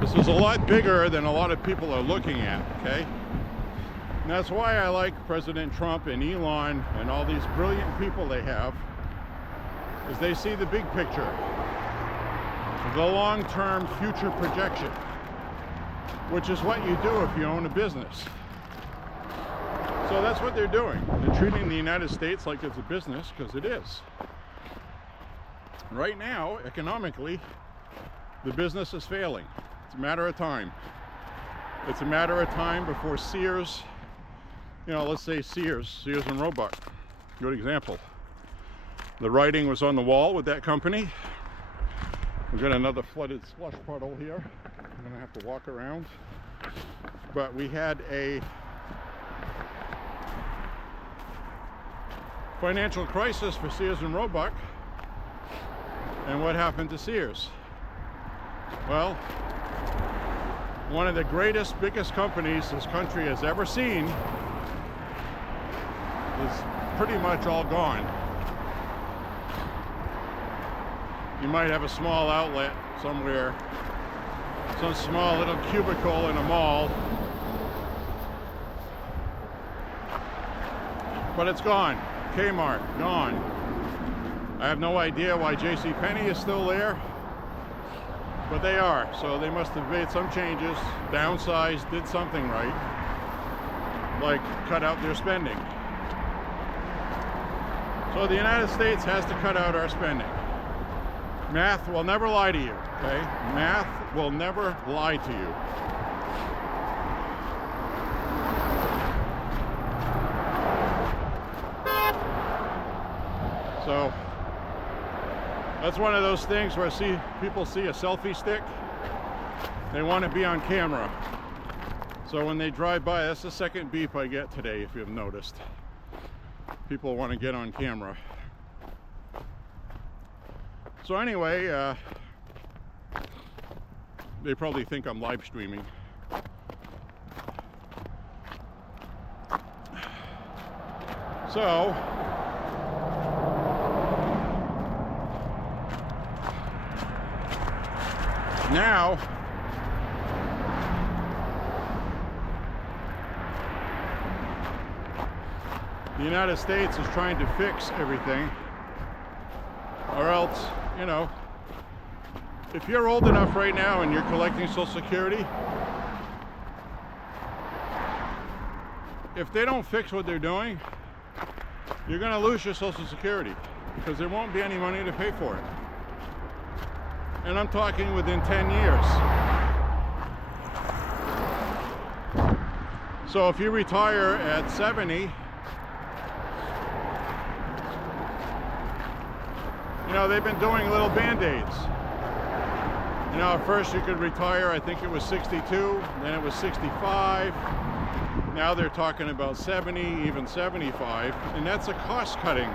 this is a lot bigger than a lot of people are looking at, okay? And that's why I like President Trump and Elon and all these brilliant people they have, is they see the big picture, the long-term future projection, which is what you do if you own a business. So that's what they're doing. They're treating the United States like it's a business, because it is. Right now, economically, the business is failing. It's a matter of time. It's a matter of time before Sears, you know, let's say Sears and Roebuck, good example. The writing was on the wall with that company. We've got another flooded slush puddle here. I'm gonna have to walk around. But we had a financial crisis for Sears and Roebuck. And what happened to Sears? Well, one of the greatest, biggest companies this country has ever seen is pretty much all gone. You might have a small outlet somewhere, some small little cubicle in a mall. But it's gone. Kmart, gone. I have no idea why JCPenney is still there, but they are. So they must have made some changes, downsized, did something right, like cut out their spending. So the United States has to cut out our spending. Math will never lie to you, okay? Math will never lie to you. So that's one of those things where people see a selfie stick, they want to be on camera. So when they drive by, that's the second beep I get today, if you've noticed. People want to get on camera. So anyway, they probably think I'm live streaming. So now the United States is trying to fix everything, or else, you know, if you're old enough right now and you're collecting Social Security, if they don't fix what they're doing, you're going to lose your Social Security because there won't be any money to pay for it. And I'm talking within 10 years. So if you retire at 70, you know, they've been doing little band-aids. You know, at first you could retire, I think it was 62, then it was 65. Now they're talking about 70, even 75, and that's a cost cutting.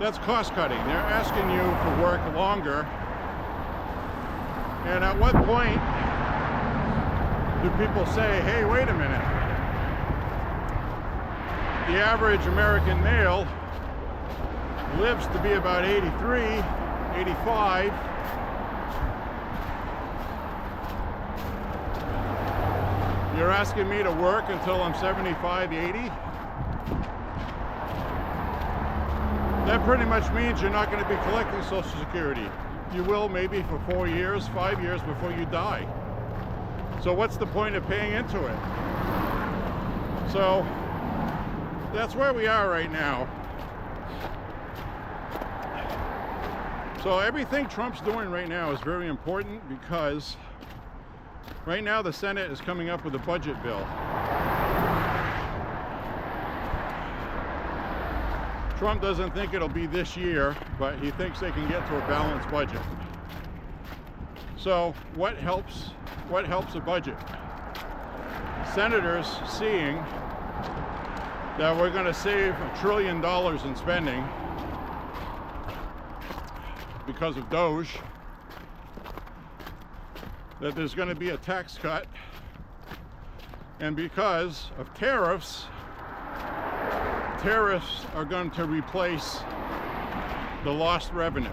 That's cost cutting. They're asking you to work longer. And at what point do people say, hey, wait a minute. The average American male lives to be about 83, 85. You're asking me to work until I'm 75, 80? That pretty much means you're not going to be collecting Social Security. You will maybe for 4 years, 5 years before you die. So what's the point of paying into it? So that's where we are right now. So everything Trump's doing right now is very important because right now the Senate is coming up with a budget bill. Trump doesn't think it'll be this year, but he thinks they can get to a balanced budget. So what helps a budget? Senators seeing that we're going to save $1 trillion in spending because of Doge, that there's going to be a tax cut, and because of tariffs are going to replace the lost revenue.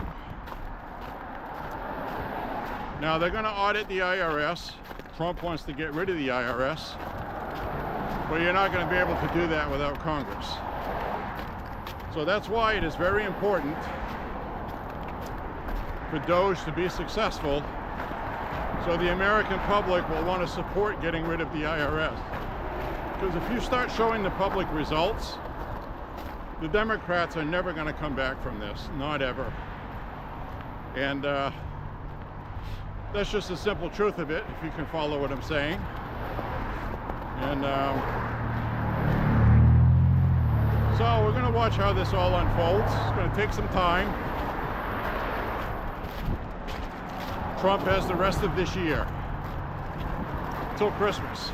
Now they're going to audit the IRS. Trump wants to get rid of the IRS, but you're not going to be able to do that without Congress. So that's why it is very important for Doge to be successful, so the American public will want to support getting rid of the IRS. Because if you start showing the public results, the Democrats are never going to come back from this, not ever. And that's just the simple truth of it, if you can follow what I'm saying. And so we're going to watch how this all unfolds. It's going to take some time. Trump has the rest of this year till Christmas.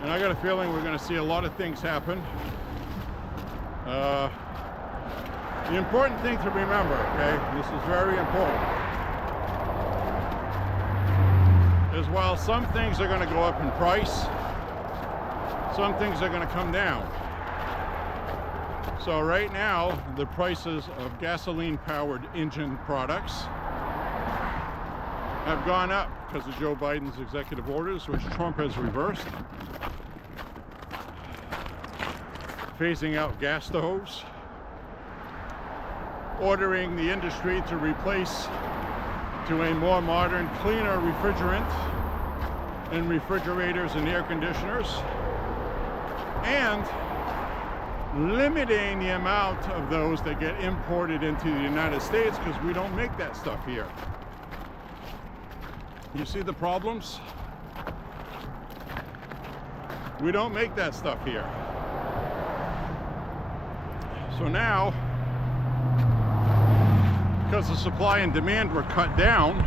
And I got a feeling we're going to see a lot of things happen. The important thing to remember, okay, this is very important, is while some things are going to go up in price, some things are going to come down. So right now, the prices of gasoline-powered engine products have gone up because of Joe Biden's executive orders, which Trump has reversed. Phasing out gas stoves, ordering the industry to replace to a more modern, cleaner refrigerant in refrigerators and air conditioners, and limiting the amount of those that get imported into the United States because we don't make that stuff here. You see the problems? We don't make that stuff here. So now, because the supply and demand were cut down,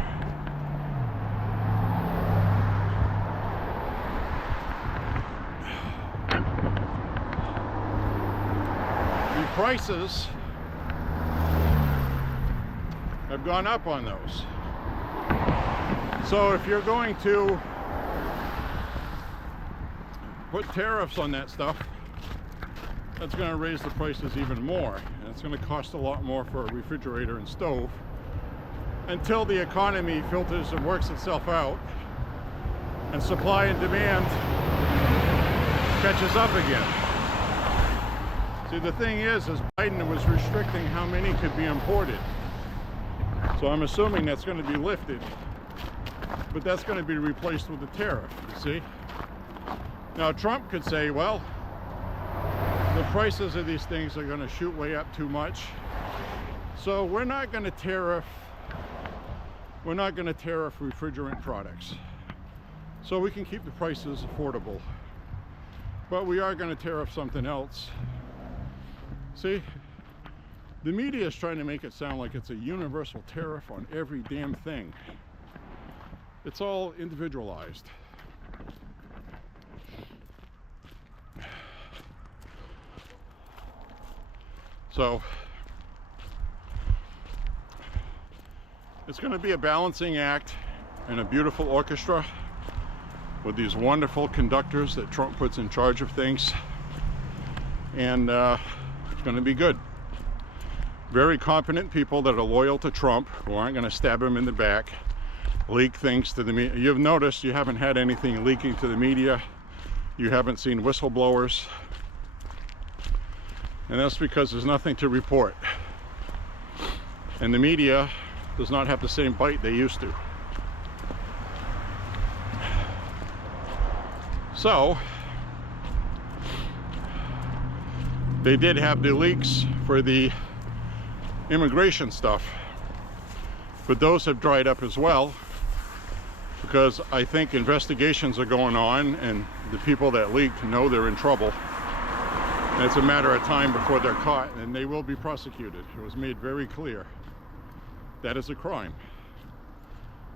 the prices have gone up on those. So if you're going to put tariffs on that stuff, that's going to raise the prices even more, and it's going to cost a lot more for a refrigerator and stove until the economy filters and works itself out and supply and demand catches up again. See, the thing is Biden was restricting how many could be imported, so I'm assuming that's going to be lifted, but that's going to be replaced with a tariff, you see. Now Trump could say, well, the prices of these things are going to shoot way up too much, so we're not going to tariff refrigerant products, so we can keep the prices affordable, but we are going to tariff something else. See, the media is trying to make it sound like it's a universal tariff on every damn thing. It's all individualized. So it's going to be a balancing act and a beautiful orchestra with these wonderful conductors that Trump puts in charge of things, and it's going to be good. Very competent people that are loyal to Trump, who aren't going to stab him in the back, leak things to the media. You've noticed you haven't had anything leaking to the media. You haven't seen whistleblowers. And that's because there's nothing to report. And the media does not have the same bite they used to. So, they did have the leaks for the immigration stuff, but those have dried up as well, because I think investigations are going on and the people that leaked know they're in trouble. And it's a matter of time before they're caught, and they will be prosecuted. It was made very clear. That is a crime.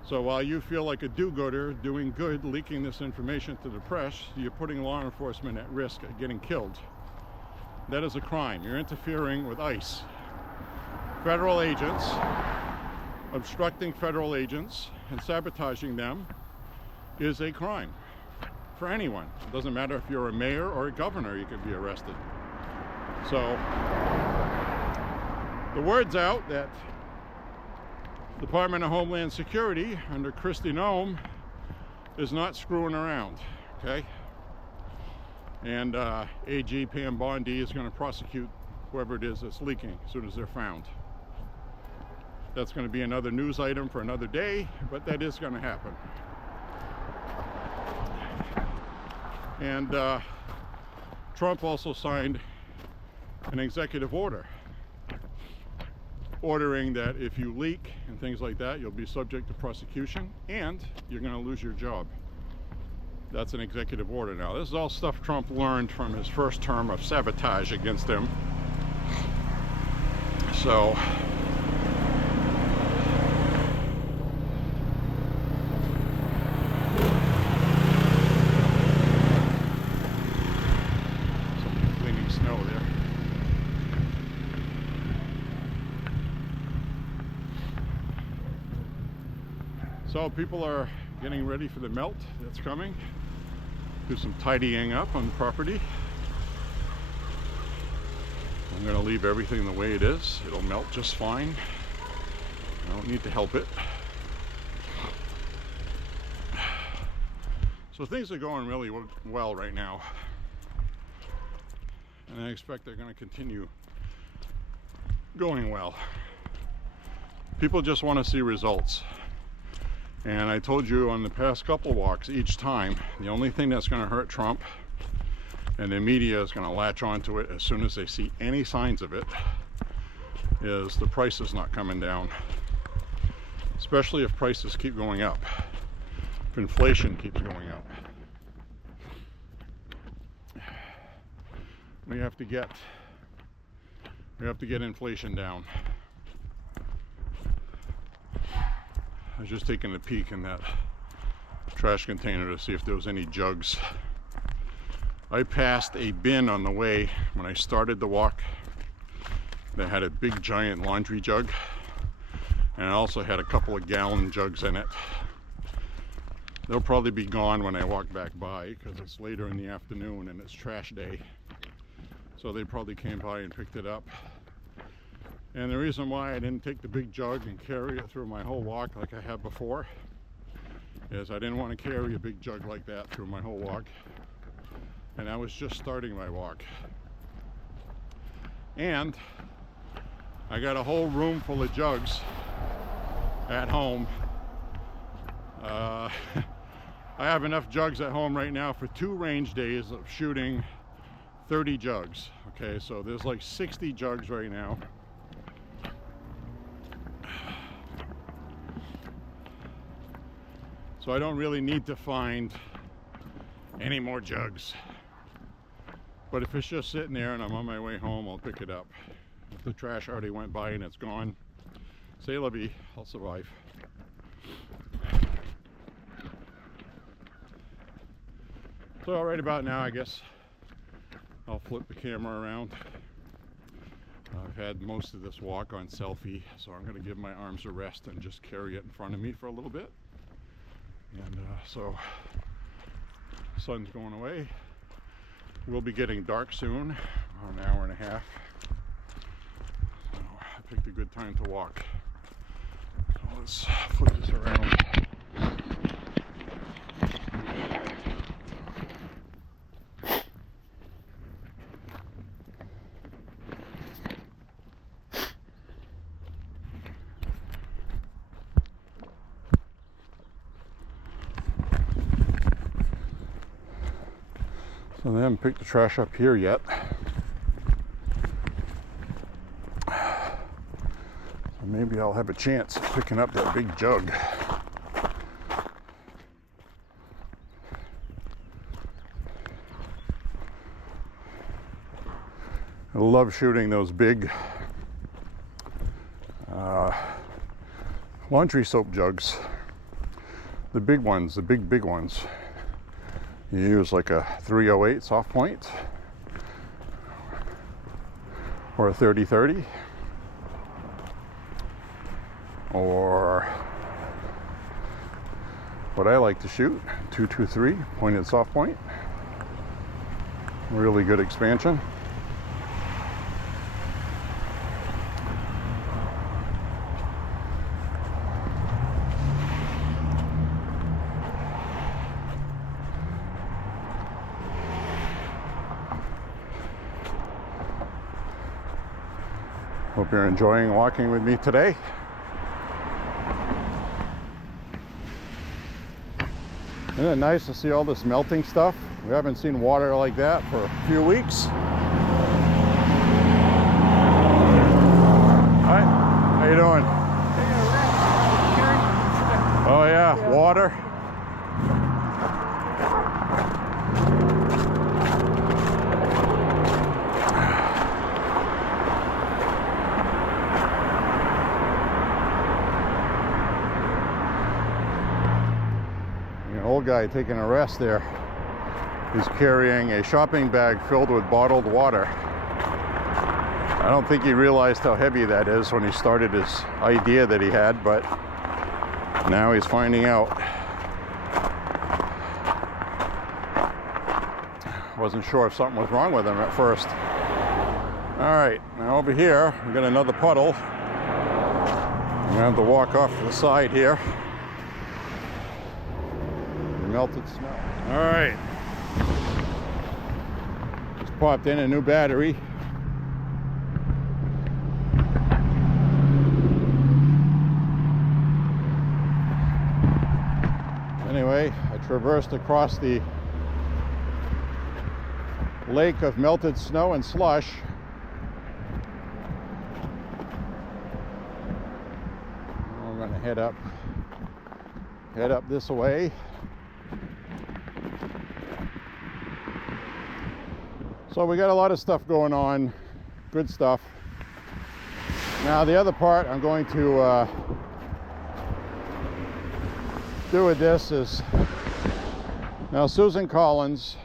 So while you feel like a do-gooder doing good, leaking this information to the press, you're putting law enforcement at risk of getting killed. That is a crime. You're interfering with ICE. Federal agents, obstructing federal agents and sabotaging them is a crime for anyone. It doesn't matter if you're a mayor or a governor, you could be arrested. So the word's out that Department of Homeland Security under Kristi Noem is not screwing around, okay? And AG Pam Bondi is going to prosecute whoever it is that's leaking as soon as they're found. That's going to be another news item for another day, but that is going to happen. And Trump also signed an executive order ordering that if you leak and things like that, you'll be subject to prosecution and you're going to lose your job. That's an executive order now. This is all stuff Trump learned from his first term of sabotage against him. So cleaning snow there. So people are getting ready for the melt that's coming. Do some tidying up on the property. I'm going to leave everything the way it is. It'll melt just fine. I don't need to help it. So things are going really well right now. And I expect they're going to continue going well. People just want to see results. And I told you on the past couple walks, each time, the only thing that's going to hurt Trump, and the media is going to latch onto it as soon as they see any signs of it, is the prices not coming down. Especially if prices keep going up. If inflation keeps going up. We have to get inflation down. I was just taking a peek in that trash container to see if there was any jugs. I passed a bin on the way when I started the walk that had a big giant laundry jug, and it also had a couple of gallon jugs in it. They'll probably be gone when I walk back by because it's later in the afternoon and it's trash day. So they probably came by and picked it up. And the reason why I didn't take the big jug and carry it through my whole walk like I have before is I didn't want to carry a big jug like that through my whole walk. And I was just starting my walk. And I got a whole room full of jugs at home. I have enough jugs at home right now for 2 range days of shooting 30 jugs. Okay, so there's like 60 jugs right now. So I don't really need to find any more jugs. But if it's just sitting there and I'm on my way home, I'll pick it up. If the trash already went by and it's gone, c'est la vie, I'll survive. So right about now, I guess I'll flip the camera around. I've had most of this walk on selfie, so I'm going to give my arms a rest and just carry it in front of me for a little bit. And so the sun's going away. We'll be getting dark soon, about an hour and a half. So I picked a good time to walk. So let's flip this around. So they haven't picked the trash up here yet. So maybe I'll have a chance of picking up that big jug. I love shooting those big laundry soap jugs. The big ones, the big ones. You use like a 308 soft point or a 30-30 or what I like to shoot, 223 pointed soft point. Really good expansion. Hope you're enjoying walking with me today. Isn't it nice to see all this melting stuff? We haven't seen water like that for a few weeks. Hi, how you doing? Oh yeah, water. Old guy taking a rest there. He's carrying a shopping bag filled with bottled water. I don't think he realized how heavy that is when he started his idea that he had, but now he's finding out. Wasn't sure if something was wrong with him at first. All right, now over here, we got another puddle. I'm gonna have to walk off to the side here. Melted snow. All right. Just popped in a new battery. Anyway, I traversed across the lake of melted snow and slush. We're going to head up this way. So we got a lot of stuff going on, good stuff. Now the other part I'm going to do with this is, now Susan Collins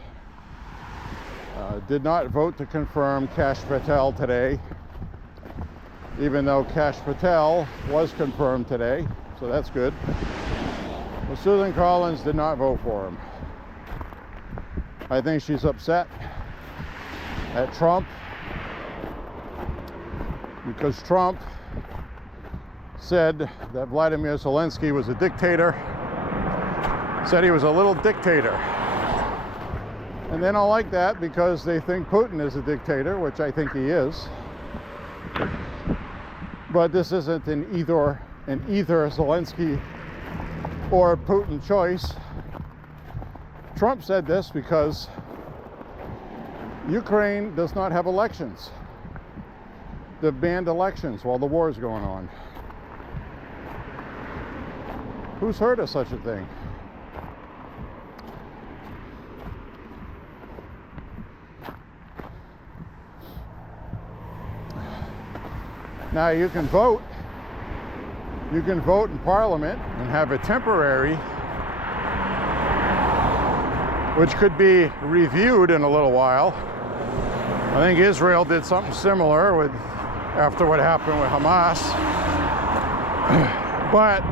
did not vote to confirm Kash Patel today, even though Kash Patel was confirmed today, so that's good. But Susan Collins did not vote for him. I think she's upset at Trump because Trump said that Vladimir Zelensky was a dictator, said he was a little dictator. And they don't like that because they think Putin is a dictator, which I think he is. But this isn't an either Zelensky or Putin choice. Trump said this because Ukraine does not have elections. They've banned elections while the war is going on. Who's heard of such a thing? Now you can vote in Parliament and have a temporary, which could be reviewed in a little while. I think Israel did something similar after what happened with Hamas. But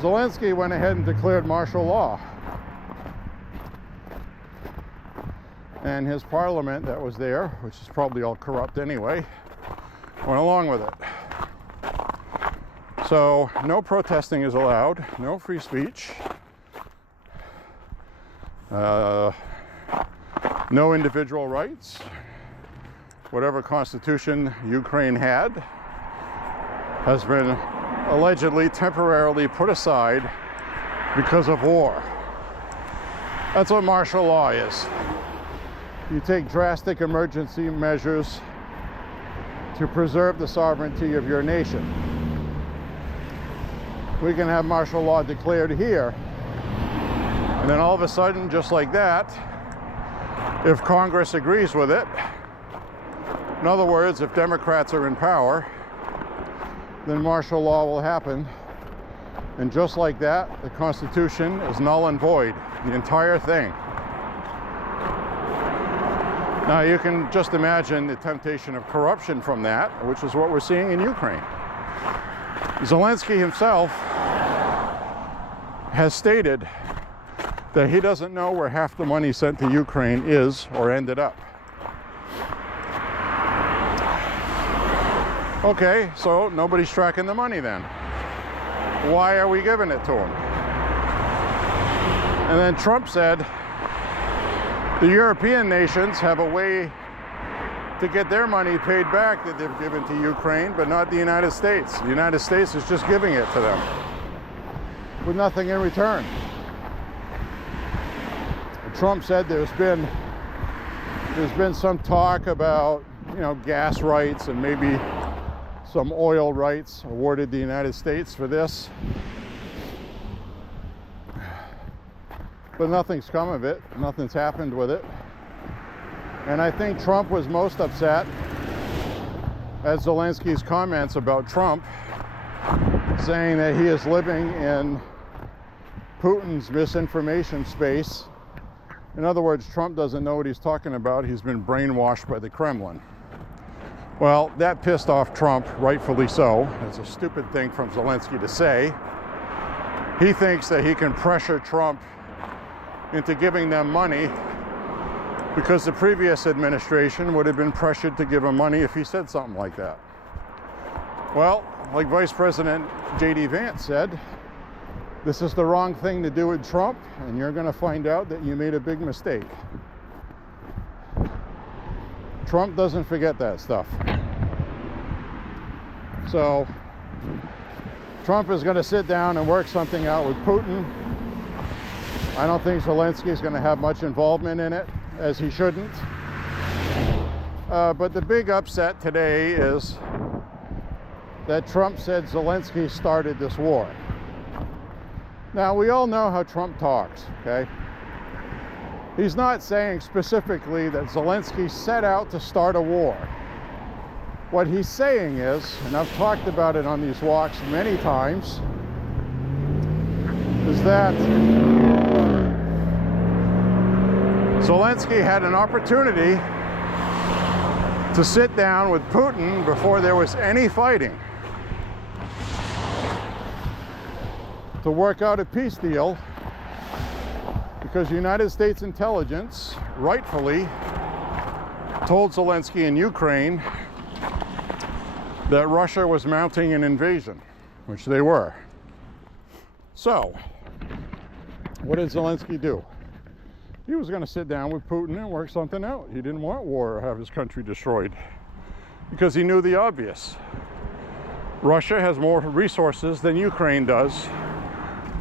Zelensky went ahead and declared martial law. And his parliament that was there, which is probably all corrupt anyway, went along with it. So no protesting is allowed, no free speech, no individual rights. Whatever constitution Ukraine had has been allegedly temporarily put aside because of war. That's what martial law is. You take drastic emergency measures to preserve the sovereignty of your nation. We can have martial law declared here, and then all of a sudden, just like that, if Congress agrees with it, in other words, if Democrats are in power, then martial law will happen. And just like that, the Constitution is null and void, the entire thing. Now you can just imagine the temptation of corruption from that, which is what we're seeing in Ukraine. Zelensky himself has stated that he doesn't know where half the money sent to Ukraine is or ended up. Okay, so nobody's tracking the money then. Why are we giving it to him? And then Trump said the European nations have a way to get their money paid back that they've given to Ukraine, but not the United States. The United States is just giving it to them with nothing in return. Trump said there's been some talk about, gas rights and maybe some oil rights awarded the United States for this. But nothing's come of it. Nothing's happened with it. And I think Trump was most upset at Zelensky's comments about Trump, saying that he is living in Putin's misinformation space. In other words, Trump doesn't know what he's talking about. He's been brainwashed by the Kremlin. Well, that pissed off Trump, rightfully so. It's a stupid thing from Zelensky to say. He thinks that he can pressure Trump into giving them money because the previous administration would have been pressured to give him money if he said something like that. Well, like Vice President J.D. Vance said, this is the wrong thing to do with Trump, and you're going to find out that you made a big mistake. Trump doesn't forget that stuff. So Trump is going to sit down and work something out with Putin. I don't think Zelensky is going to have much involvement in it, as he shouldn't. But the big upset today is that Trump said Zelensky started this war. Now, we all know how Trump talks, okay? He's not saying specifically that Zelensky set out to start a war. What he's saying is, and I've talked about it on these walks many times, is that Zelensky had an opportunity to sit down with Putin before there was any fighting, to work out a peace deal, because United States intelligence rightfully told Zelensky in Ukraine that Russia was mounting an invasion, which they were. So, what did Zelensky do? He was going to sit down with Putin and work something out. He didn't want war or have his country destroyed, because he knew the obvious. Russia has more resources than Ukraine does.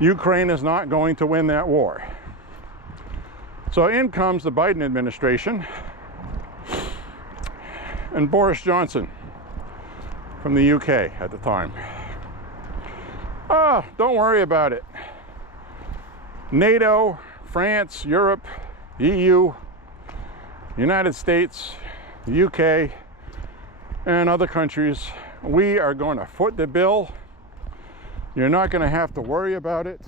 Ukraine is not going to win that war. So in comes the Biden administration and Boris Johnson from the UK at the time. Don't worry about it. NATO, France, Europe, EU, United States, the UK, and other countries, we are going to foot the bill. You're not going to have to worry about it.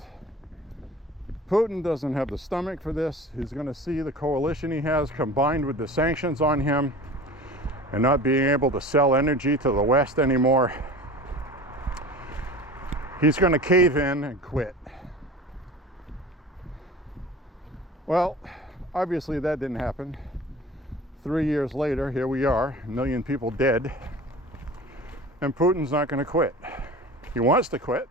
Putin doesn't have the stomach for this. He's going to see the coalition he has combined with the sanctions on him and not being able to sell energy to the West anymore. He's going to cave in and quit. Well, obviously that didn't happen. 3 years later, here we are, 1 million people dead, and Putin's not going to quit. He wants to quit.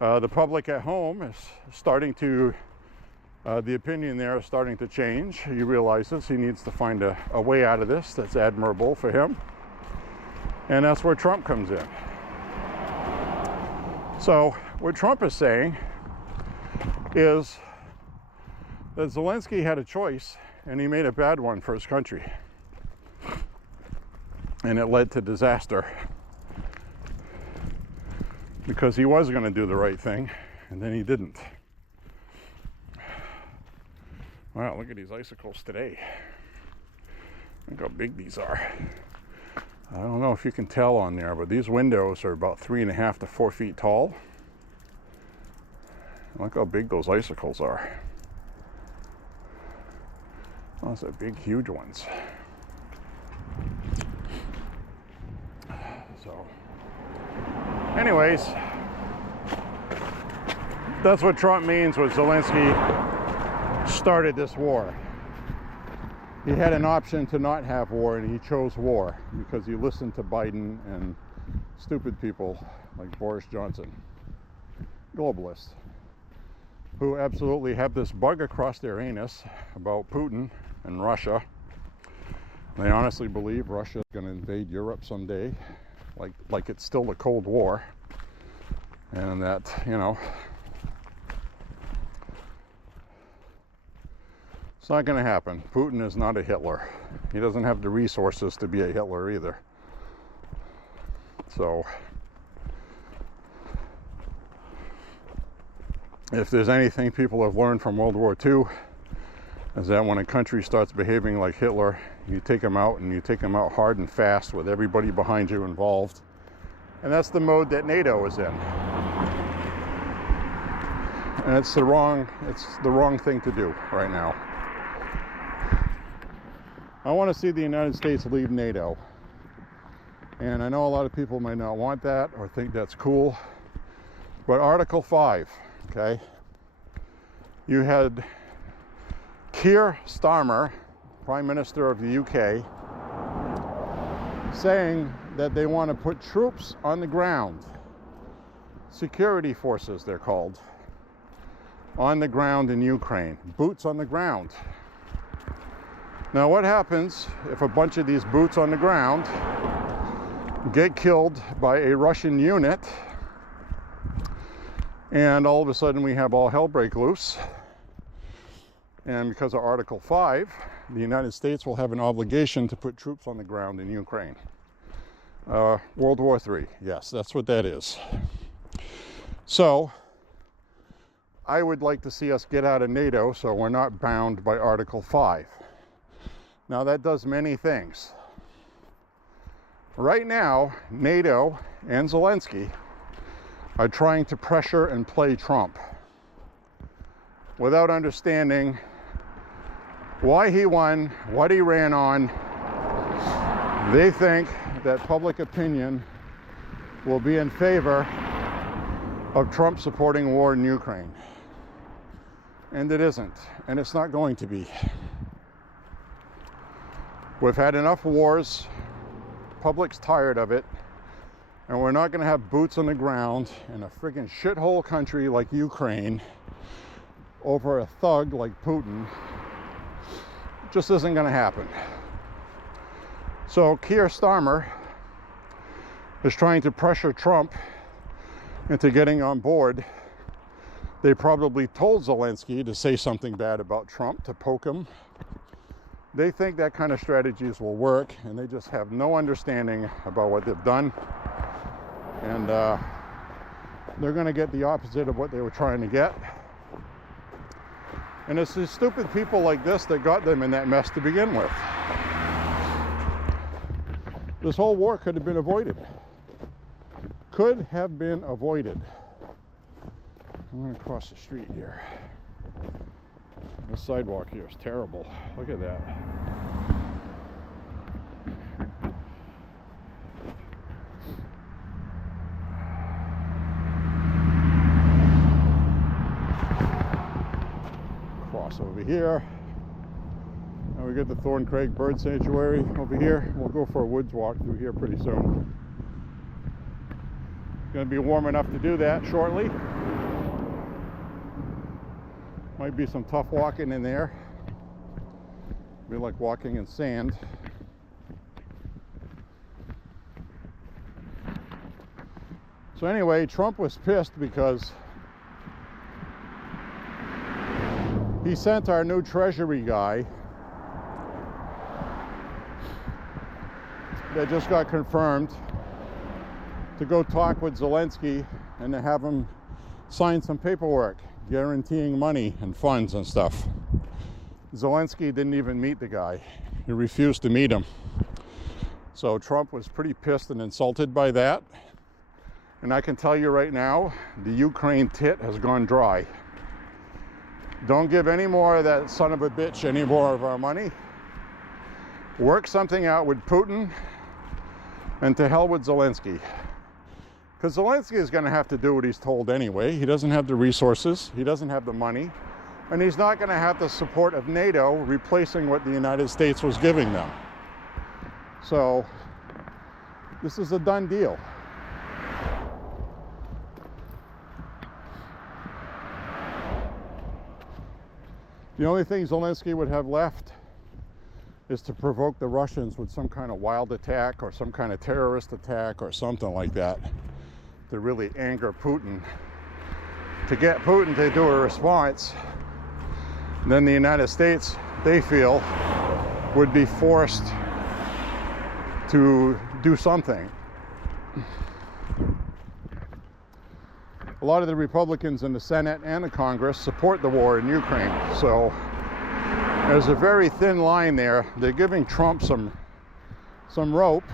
The public at home is starting to, the opinion there is starting to change. He realizes he needs to find a way out of this that's admirable for him. And that's where Trump comes in. So what Trump is saying is that Zelensky had a choice, and he made a bad one for his country. And it led to disaster, because he was going to do the right thing, and then he didn't. Wow, look at these icicles today. Look how big these are. I don't know if you can tell on there, but these windows are about 3.5 to 4 feet tall. Look how big those icicles are. Those are big, huge ones. So, anyways, that's what Trump means when Zelensky started this war. He had an option to not have war, and he chose war because he listened to Biden and stupid people like Boris Johnson, globalists, who absolutely have this bug across their anus about Putin and Russia. They honestly believe Russia is going to invade Europe someday, like it's still the Cold War, and that, you know, it's not going to happen. Putin is not a Hitler. He doesn't have the resources to be a Hitler either. So, if there's anything people have learned from World War II, is that when a country starts behaving like Hitler, you take them out, and you take them out hard and fast with everybody behind you involved. And that's the mode that NATO is in. And it's the wrong thing to do right now. I want to see the United States leave NATO. And I know a lot of people might not want that or think that's cool. But Article 5, okay? You had Keir Starmer Prime Minister of the UK, saying that they want to put troops on the ground, security forces they're called, on the ground in Ukraine, boots on the ground. Now what happens if a bunch of these boots on the ground get killed by a Russian unit and all of a sudden we have all hell break loose? And because of Article 5, the United States will have an obligation to put troops on the ground in Ukraine. World War III, yes, that's what that is. So I would like to see us get out of NATO so we're not bound by Article 5. Now that does many things. Right now, NATO and Zelensky are trying to pressure and play Trump without understanding why he won, what he ran on. They think that public opinion will be in favor of Trump supporting war in Ukraine. And it isn't, and it's not going to be. We've had enough wars, public's tired of it, and we're not going to have boots on the ground in a friggin' shithole country like Ukraine over a thug like Putin. It just isn't going to happen. So Keir Starmer is trying to pressure Trump into getting on board. They probably told Zelensky to say something bad about Trump, to poke him. They think that kind of strategies will work, and they just have no understanding about what they've done. And they're going to get the opposite of what they were trying to get. And it's these stupid people like this that got them in that mess to begin with. This whole war could have been avoided. Could have been avoided. I'm going to cross the street here. The sidewalk here is terrible. Look at that. Cross over here. And we got the Thorn Craig Bird Sanctuary over here. We'll go for a woods walk through here pretty soon. Going to be warm enough to do that shortly. Might be some tough walking in there. Be like walking in sand. So anyway, Trump was pissed because he sent our new Treasury guy that just got confirmed to go talk with Zelensky and to have him sign some paperwork guaranteeing money and funds and stuff. Zelensky didn't even meet the guy. He refused to meet him. So Trump was pretty pissed and insulted by that. And I can tell you right now, the Ukraine tit has gone dry. Don't give any more of that son of a bitch any more of our money. Work something out with Putin, and to hell with Zelensky. Because Zelensky is going to have to do what he's told anyway. He doesn't have the resources, he doesn't have the money, and he's not going to have the support of NATO replacing what the United States was giving them. So this is a done deal. The only thing Zelensky would have left is to provoke the Russians with some kind of wild attack or some kind of terrorist attack or something like that to really anger Putin, to get Putin to do a response. Then the United States, they feel, would be forced to do something. A lot of the Republicans in the Senate and the Congress support the war in Ukraine. So there's a very thin line there. They're giving Trump some rope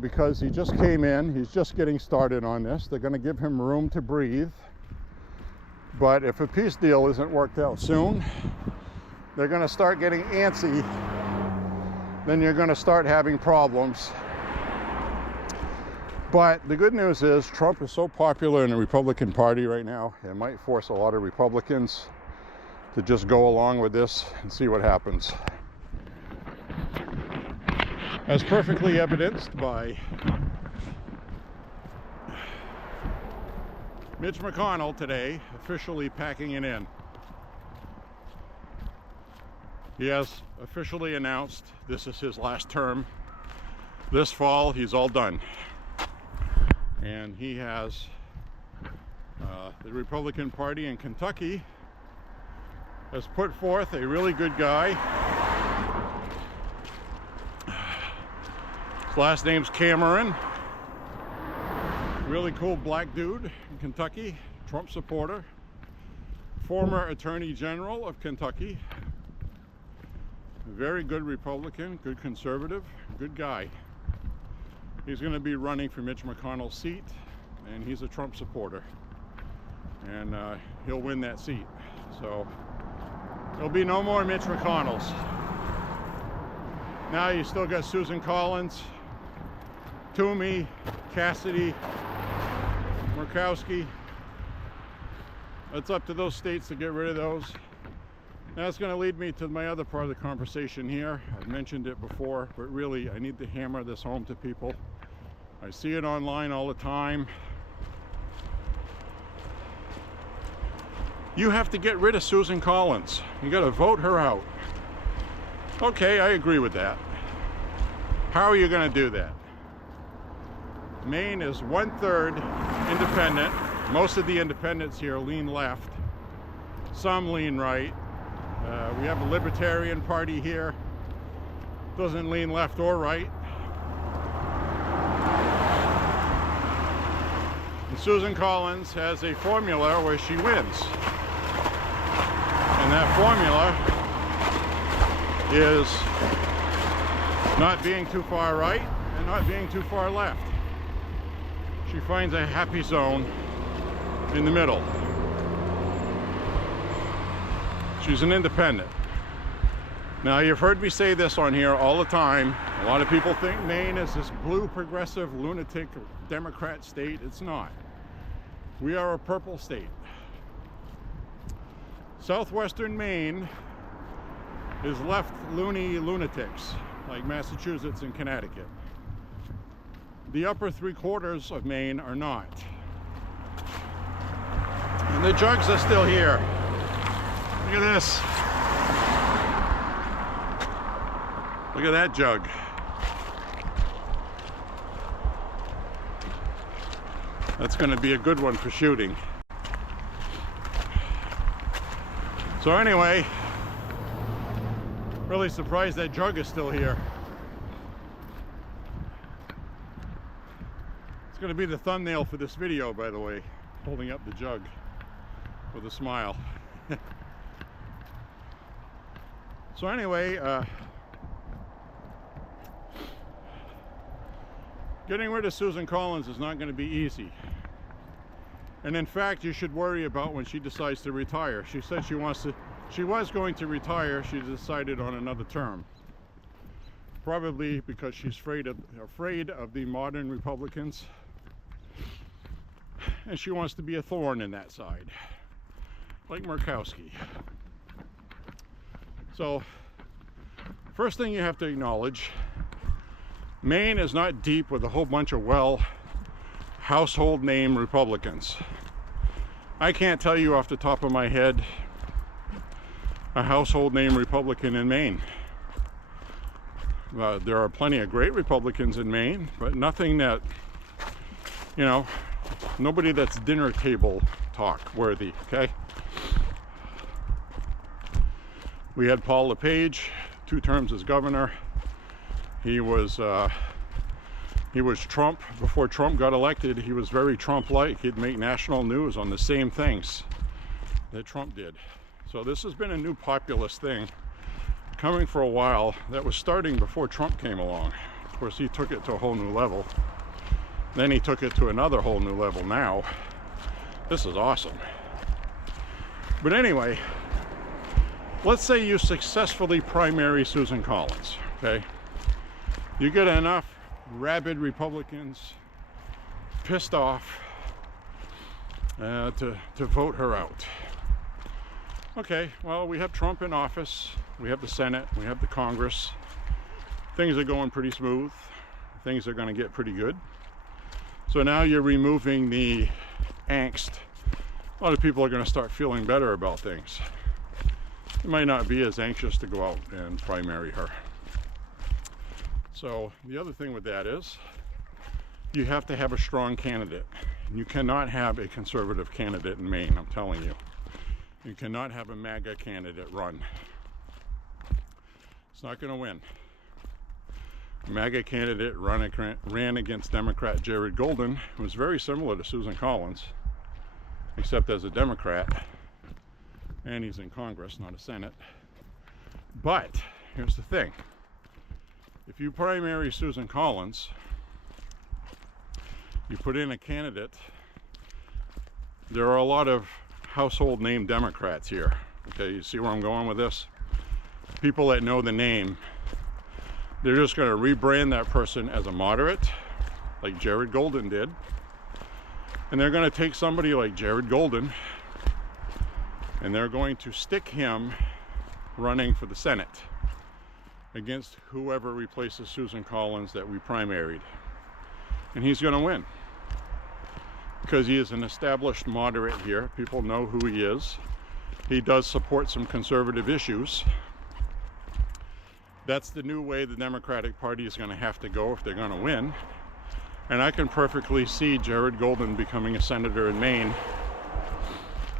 because he just came in. He's just getting started on this. They're going to give him room to breathe. But if a peace deal isn't worked out soon, they're going to start getting antsy. Then you're going to start having problems. But the good news is Trump is so popular in the Republican Party right now, it might force a lot of Republicans to just go along with this and see what happens. As perfectly evidenced by Mitch McConnell today officially packing it in. He has officially announced this is his last term. This fall, he's all done. And he has the Republican Party in Kentucky has put forth a really good guy. His last name's Cameron. Really cool black dude in Kentucky, Trump supporter, former Attorney General of Kentucky. Very good Republican, good conservative, good guy. He's going to be running for Mitch McConnell's seat, and he's a Trump supporter. And he'll win that seat. So there'll be no more Mitch McConnells. Now you still got Susan Collins, Toomey, Cassidy, Murkowski. It's up to those states to get rid of those. That's going to lead me to my other part of the conversation here. I've mentioned it before, but really I need to hammer this home to people. I see it online all the time. You have to get rid of Susan Collins. You got to vote her out. Okay, I agree with that. How are you going to do that? Maine is 1/3 independent. Most of the independents here lean left. Some lean right. We have a Libertarian Party here. Doesn't lean left or right. And Susan Collins has a formula where she wins. And that formula is not being too far right and not being too far left. She finds a happy zone in the middle. She's an independent. Now, you've heard me say this on here all the time. A lot of people think Maine is this blue, progressive, lunatic Democrat state. It's not. We are a purple state. Southwestern Maine is left loony lunatics, like Massachusetts and Connecticut. The upper 3/4 of Maine are not. And the jugs are still here. Look at this. Look at that jug. That's going to be a good one for shooting. So anyway, really surprised that jug is still here. It's going to be the thumbnail for this video, by the way, holding up the jug with a smile. So anyway, getting rid of Susan Collins is not going to be easy. And in fact, you should worry about when she decides to retire. She said she was going to retire. She decided on another term. Probably because she's afraid of the modern Republicans. And she wants to be a thorn in that side, like Murkowski. So, first thing you have to acknowledge, Maine is not deep with a whole bunch of household name Republicans. I can't tell you off the top of my head a household name Republican in Maine. There are plenty of great Republicans in Maine, but nothing that, nobody that's dinner table talk worthy, okay? We had Paul LePage, 2 terms as governor. He was Trump. Before Trump got elected, he was very Trump-like. He'd make national news on the same things that Trump did. So this has been a new populist thing coming for a while that was starting before Trump came along. Of course, he took it to a whole new level. Then he took it to another whole new level now. This is awesome. But anyway, let's say you successfully primary Susan Collins, okay? You get enough rabid Republicans pissed off to vote her out. Okay, well, we have Trump in office, we have the Senate, we have the Congress. Things are going pretty smooth. Things are going to get pretty good. So now you're removing the angst. A lot of people are going to start feeling better about things. You might not be as anxious to go out and primary her. So the other thing with that is you have to have a strong candidate. You cannot have a conservative candidate in Maine, I'm telling you. You cannot have a MAGA candidate run. It's not going to win. A MAGA candidate ran against Democrat Jared Golden, who was very similar to Susan Collins, except as a Democrat, and he's in Congress, not a Senate. But here's the thing. If you primary Susan Collins, you put in a candidate, there are a lot of household name Democrats here. Okay, you see where I'm going with this? People that know the name, they're just going to rebrand that person as a moderate, like Jared Golden did. And they're going to take somebody like Jared Golden, and they're going to stick him running for the Senate against whoever replaces Susan Collins that we primaried. And he's going to win. Because he is an established moderate here. People know who he is. He does support some conservative issues. That's the new way the Democratic Party is going to have to go if they're going to win. And I can perfectly see Jared Golden becoming a senator in Maine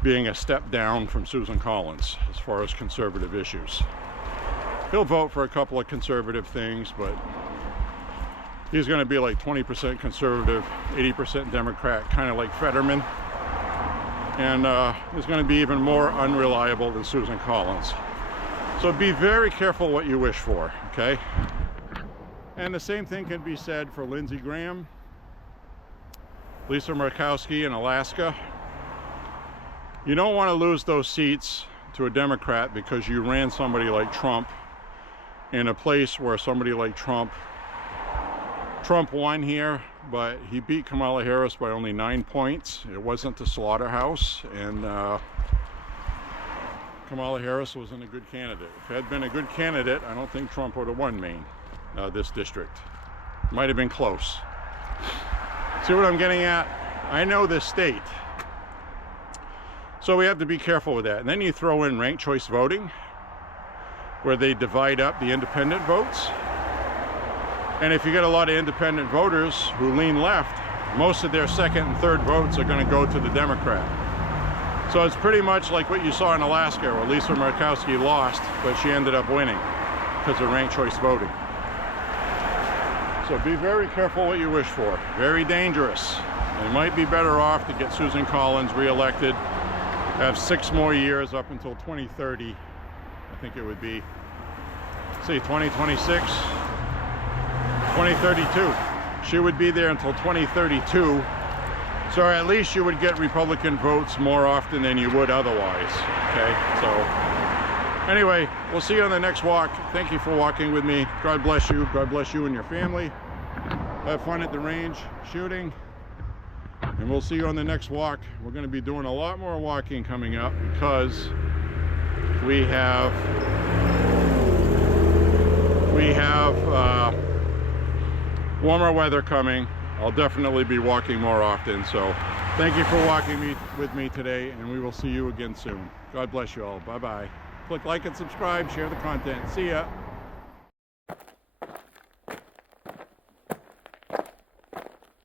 being a step down from Susan Collins as far as conservative issues. He'll vote for a couple of conservative things, but he's going to be like 20% conservative, 80% Democrat, kind of like Fetterman. And he's going to be even more unreliable than Susan Collins. So be very careful what you wish for, okay? And the same thing can be said for Lindsey Graham, Lisa Murkowski in Alaska. You don't want to lose those seats to a Democrat because you ran somebody like Trump in a place where somebody like Trump won here, but he beat Kamala Harris by only 9 points. It wasn't the slaughterhouse, and Kamala Harris wasn't a good candidate. If it had been a good candidate, I don't think Trump would have won Maine, this district. Might have been close. See what I'm getting at? I know this state. So we have to be careful with that. And then you throw in ranked choice voting, where they divide up the independent votes. And if you get a lot of independent voters who lean left, most of their second and third votes are going to go to the Democrat. So it's pretty much like what you saw in Alaska, where Lisa Murkowski lost, but she ended up winning because of ranked choice voting. So be very careful what you wish for. Very dangerous. It might be better off to get Susan Collins reelected, have 6 more years up until 2030. I think it would be, see, 2026. 2032. She would be there until 2032. So at least you would get Republican votes more often than you would otherwise. Okay, so anyway, we'll see you on the next walk. Thank you for walking with me. God bless you. God bless you and your family. Have fun at the range shooting. And we'll see you on the next walk. We're going to be doing a lot more walking coming up because we have warmer weather coming. I'll definitely be walking more often. So thank you for walking with me today, and we will see you again soon. God bless you all. Bye-bye. Click like and subscribe, share the content. See ya.